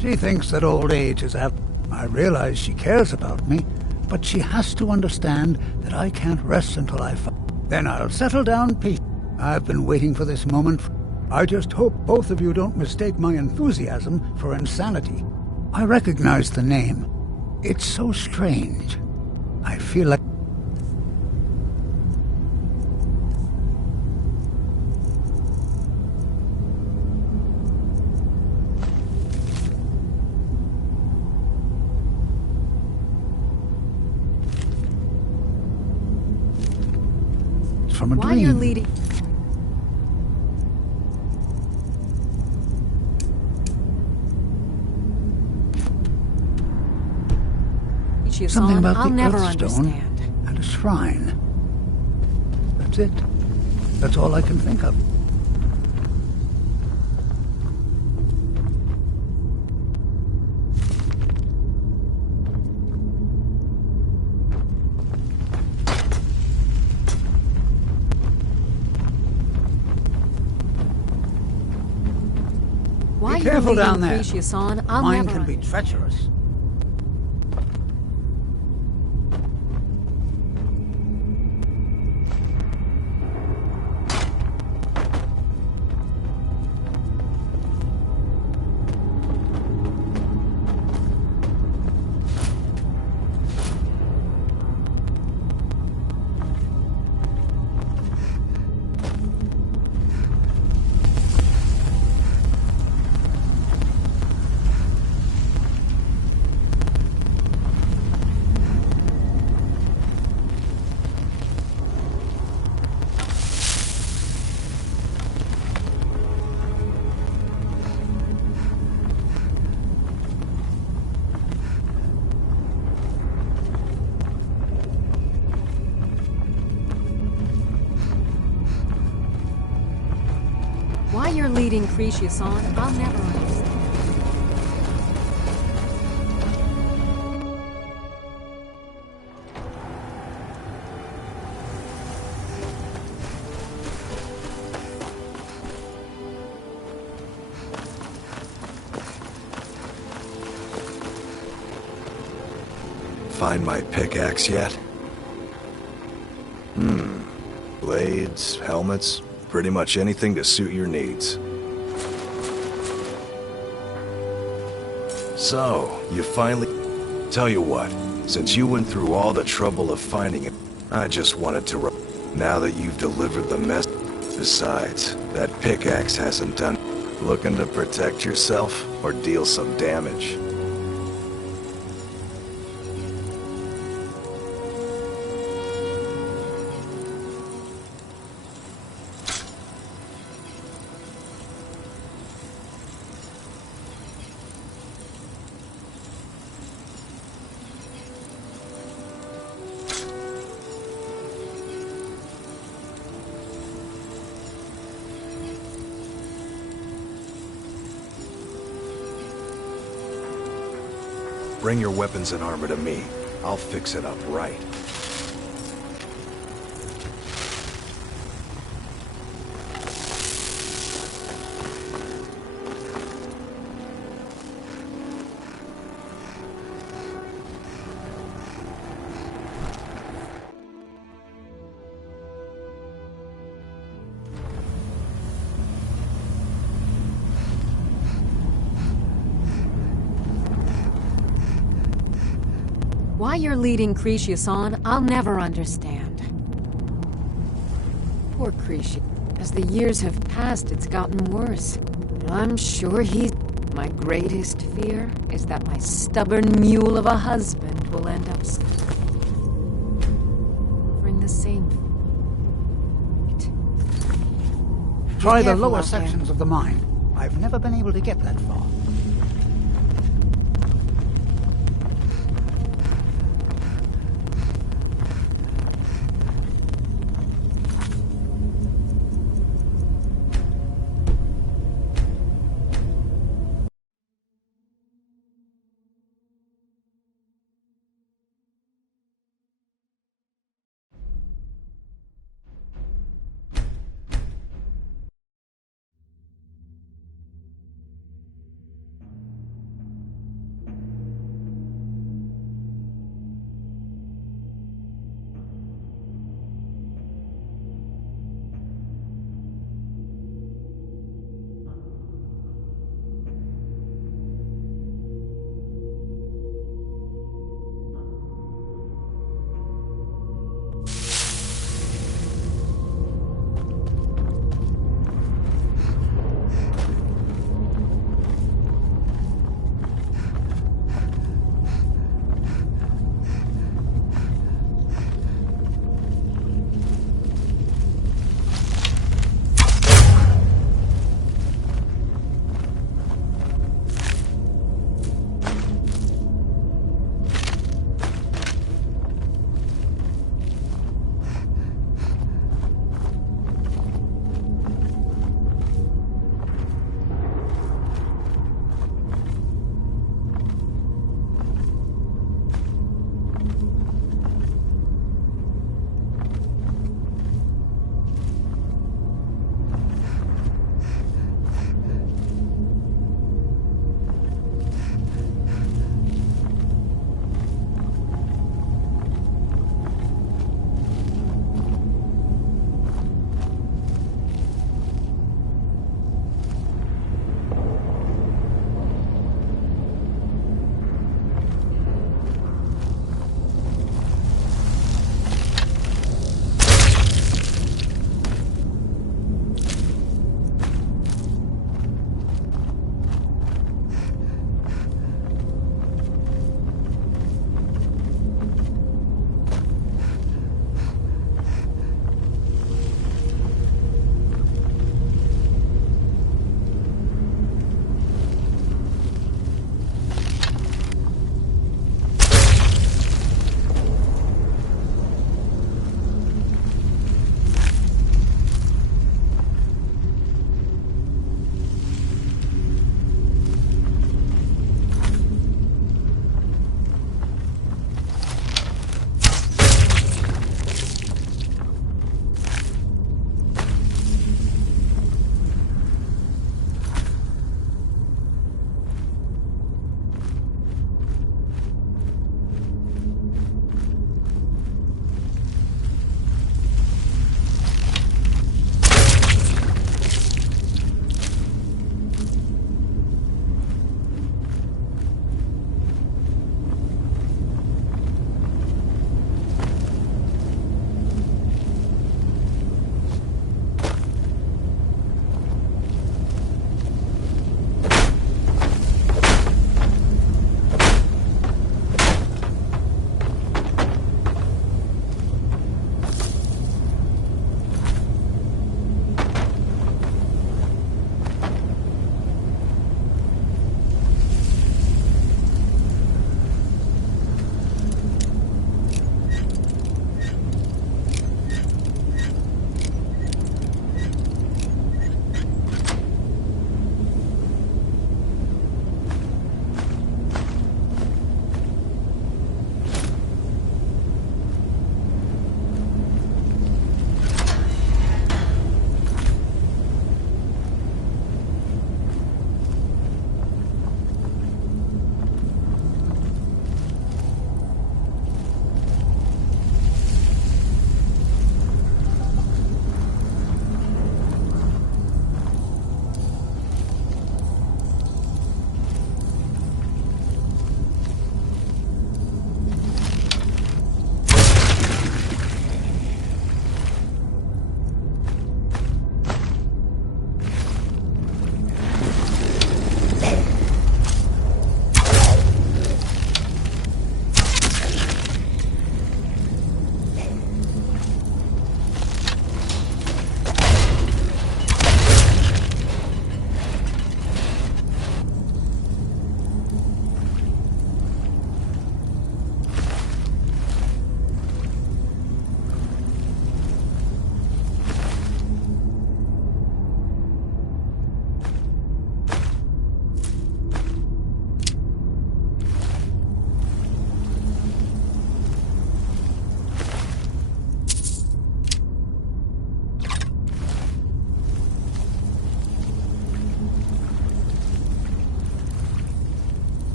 She thinks that old age is out. I realize she cares about me, but she has to understand that I can't rest until I find. Then I'll settle down peacefully. I've been waiting for this moment. I just hope both of you don't mistake my enthusiasm for insanity. I recognize the name. It's so strange. I feel like... It's from a dream. While you're leading... Something about I'll the never Earthstone understand. and a shrine. That's it. That's all I can think of. While Be you're careful leading down there. Precious on, I'll Mine never can be treacherous. Why you're leading Precious on, I'll never understand. Find my pickaxe yet? Blades, helmets, pretty much anything to suit your needs. So, you finally... Tell you what, since you went through all the trouble of finding it, I just wanted to... Now that you've delivered the mess... Besides, that pickaxe hasn't done... Looking to protect yourself or deal some damage? Bring your weapons and armor to me. I'll fix it up right. Why you're leading Precious on, I'll never understand. Poor Precious. As the years have passed, it's gotten worse. I'm sure he's... My greatest fear is that my stubborn mule of a husband will end up suffering the same. Try the careful lower out there. sections of the mine. I've never been able to get that far.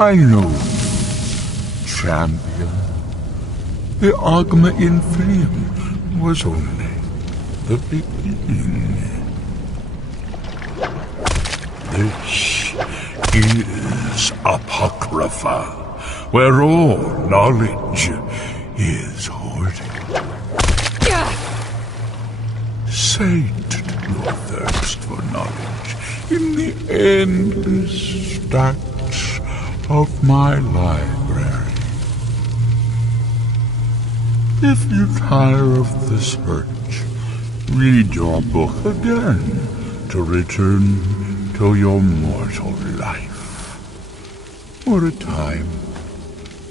I know, champion. The Agma in Flames was only the beginning. This is Apocrypha, where all knowledge is hoarded. Sate your thirst for knowledge in the endless stacks of my library. If you tire of the search, read your book again to return to your mortal life. For a time,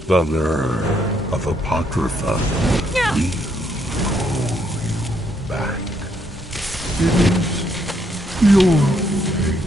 the lure of Apocrypha will call you back. It is your fate.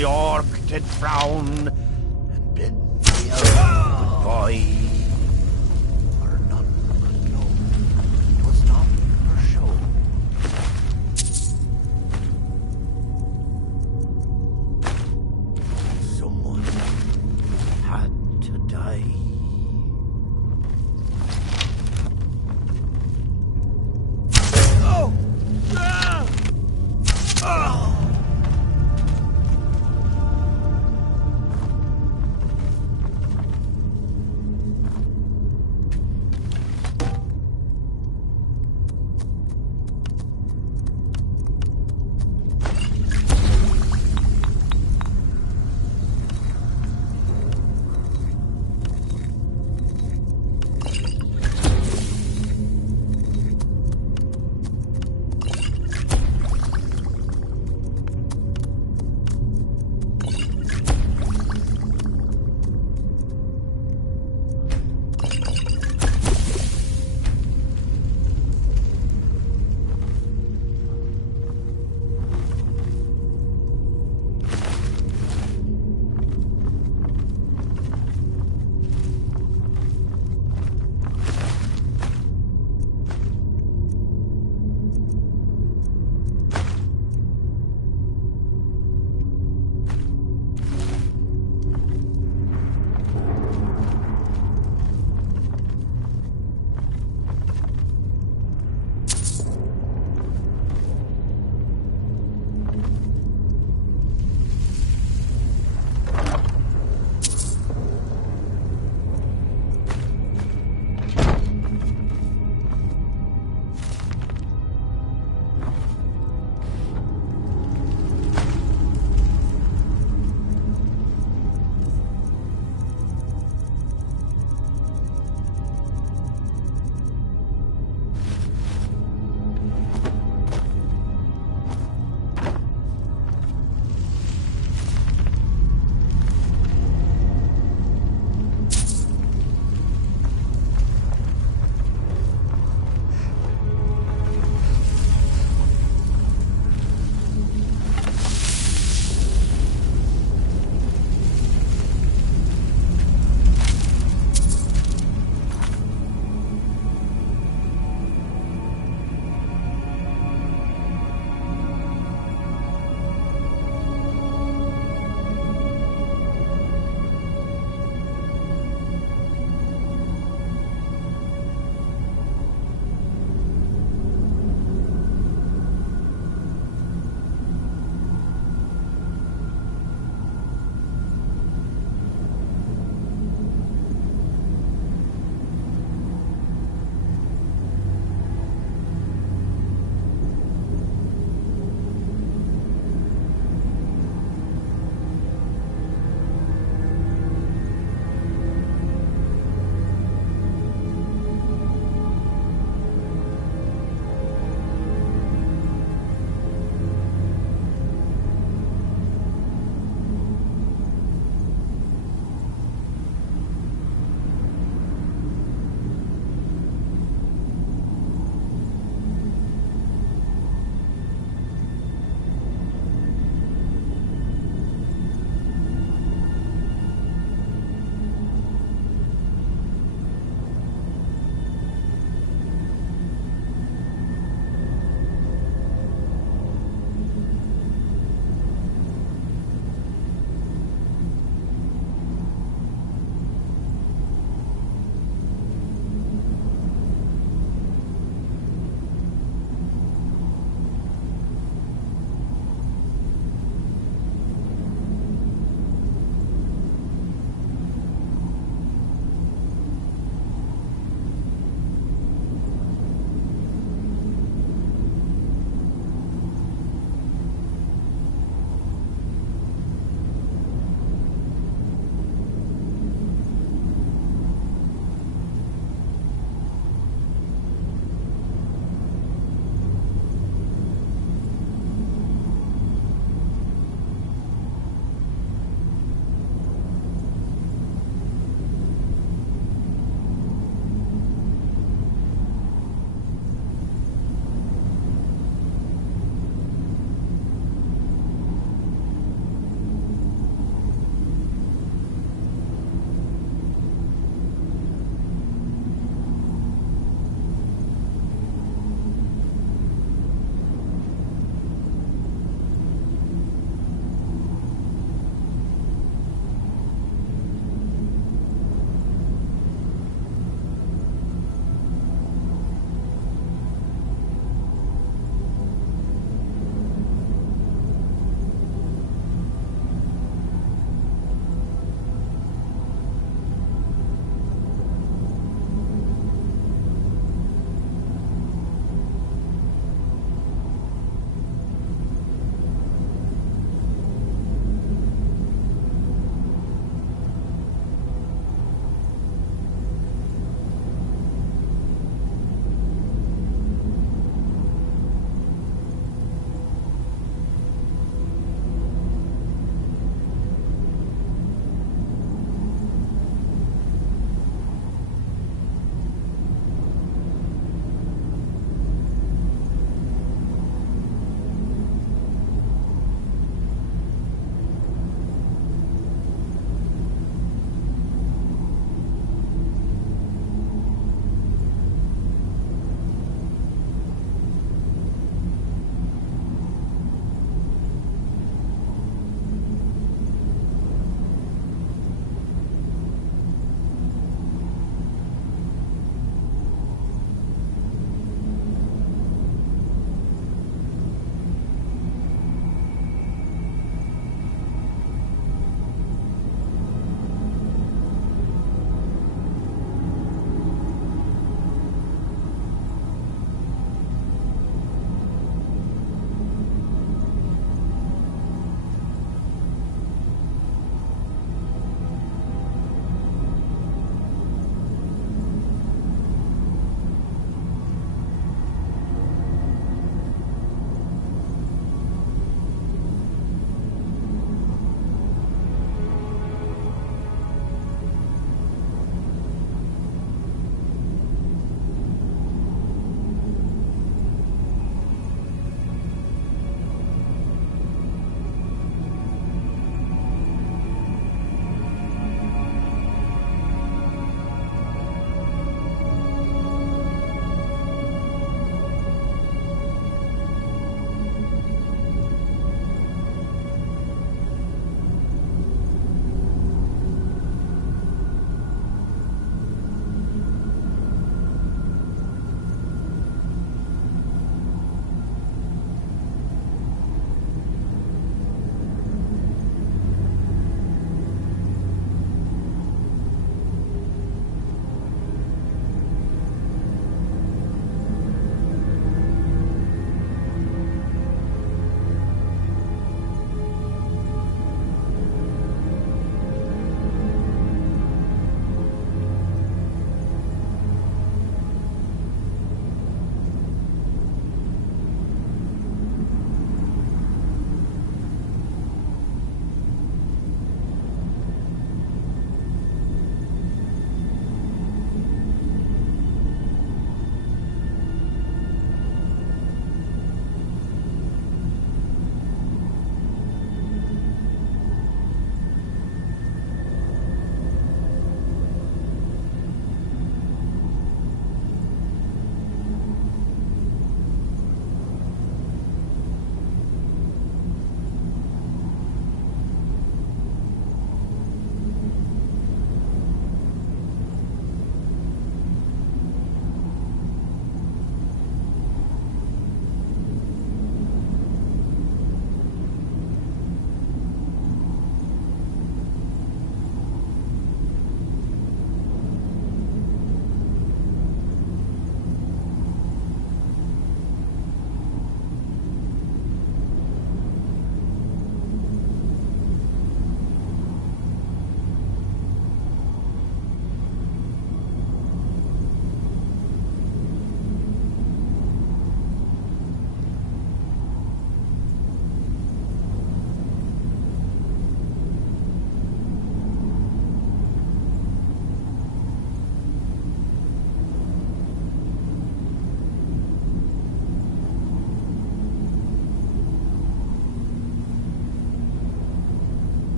the orc did frown and bid me a goodbye.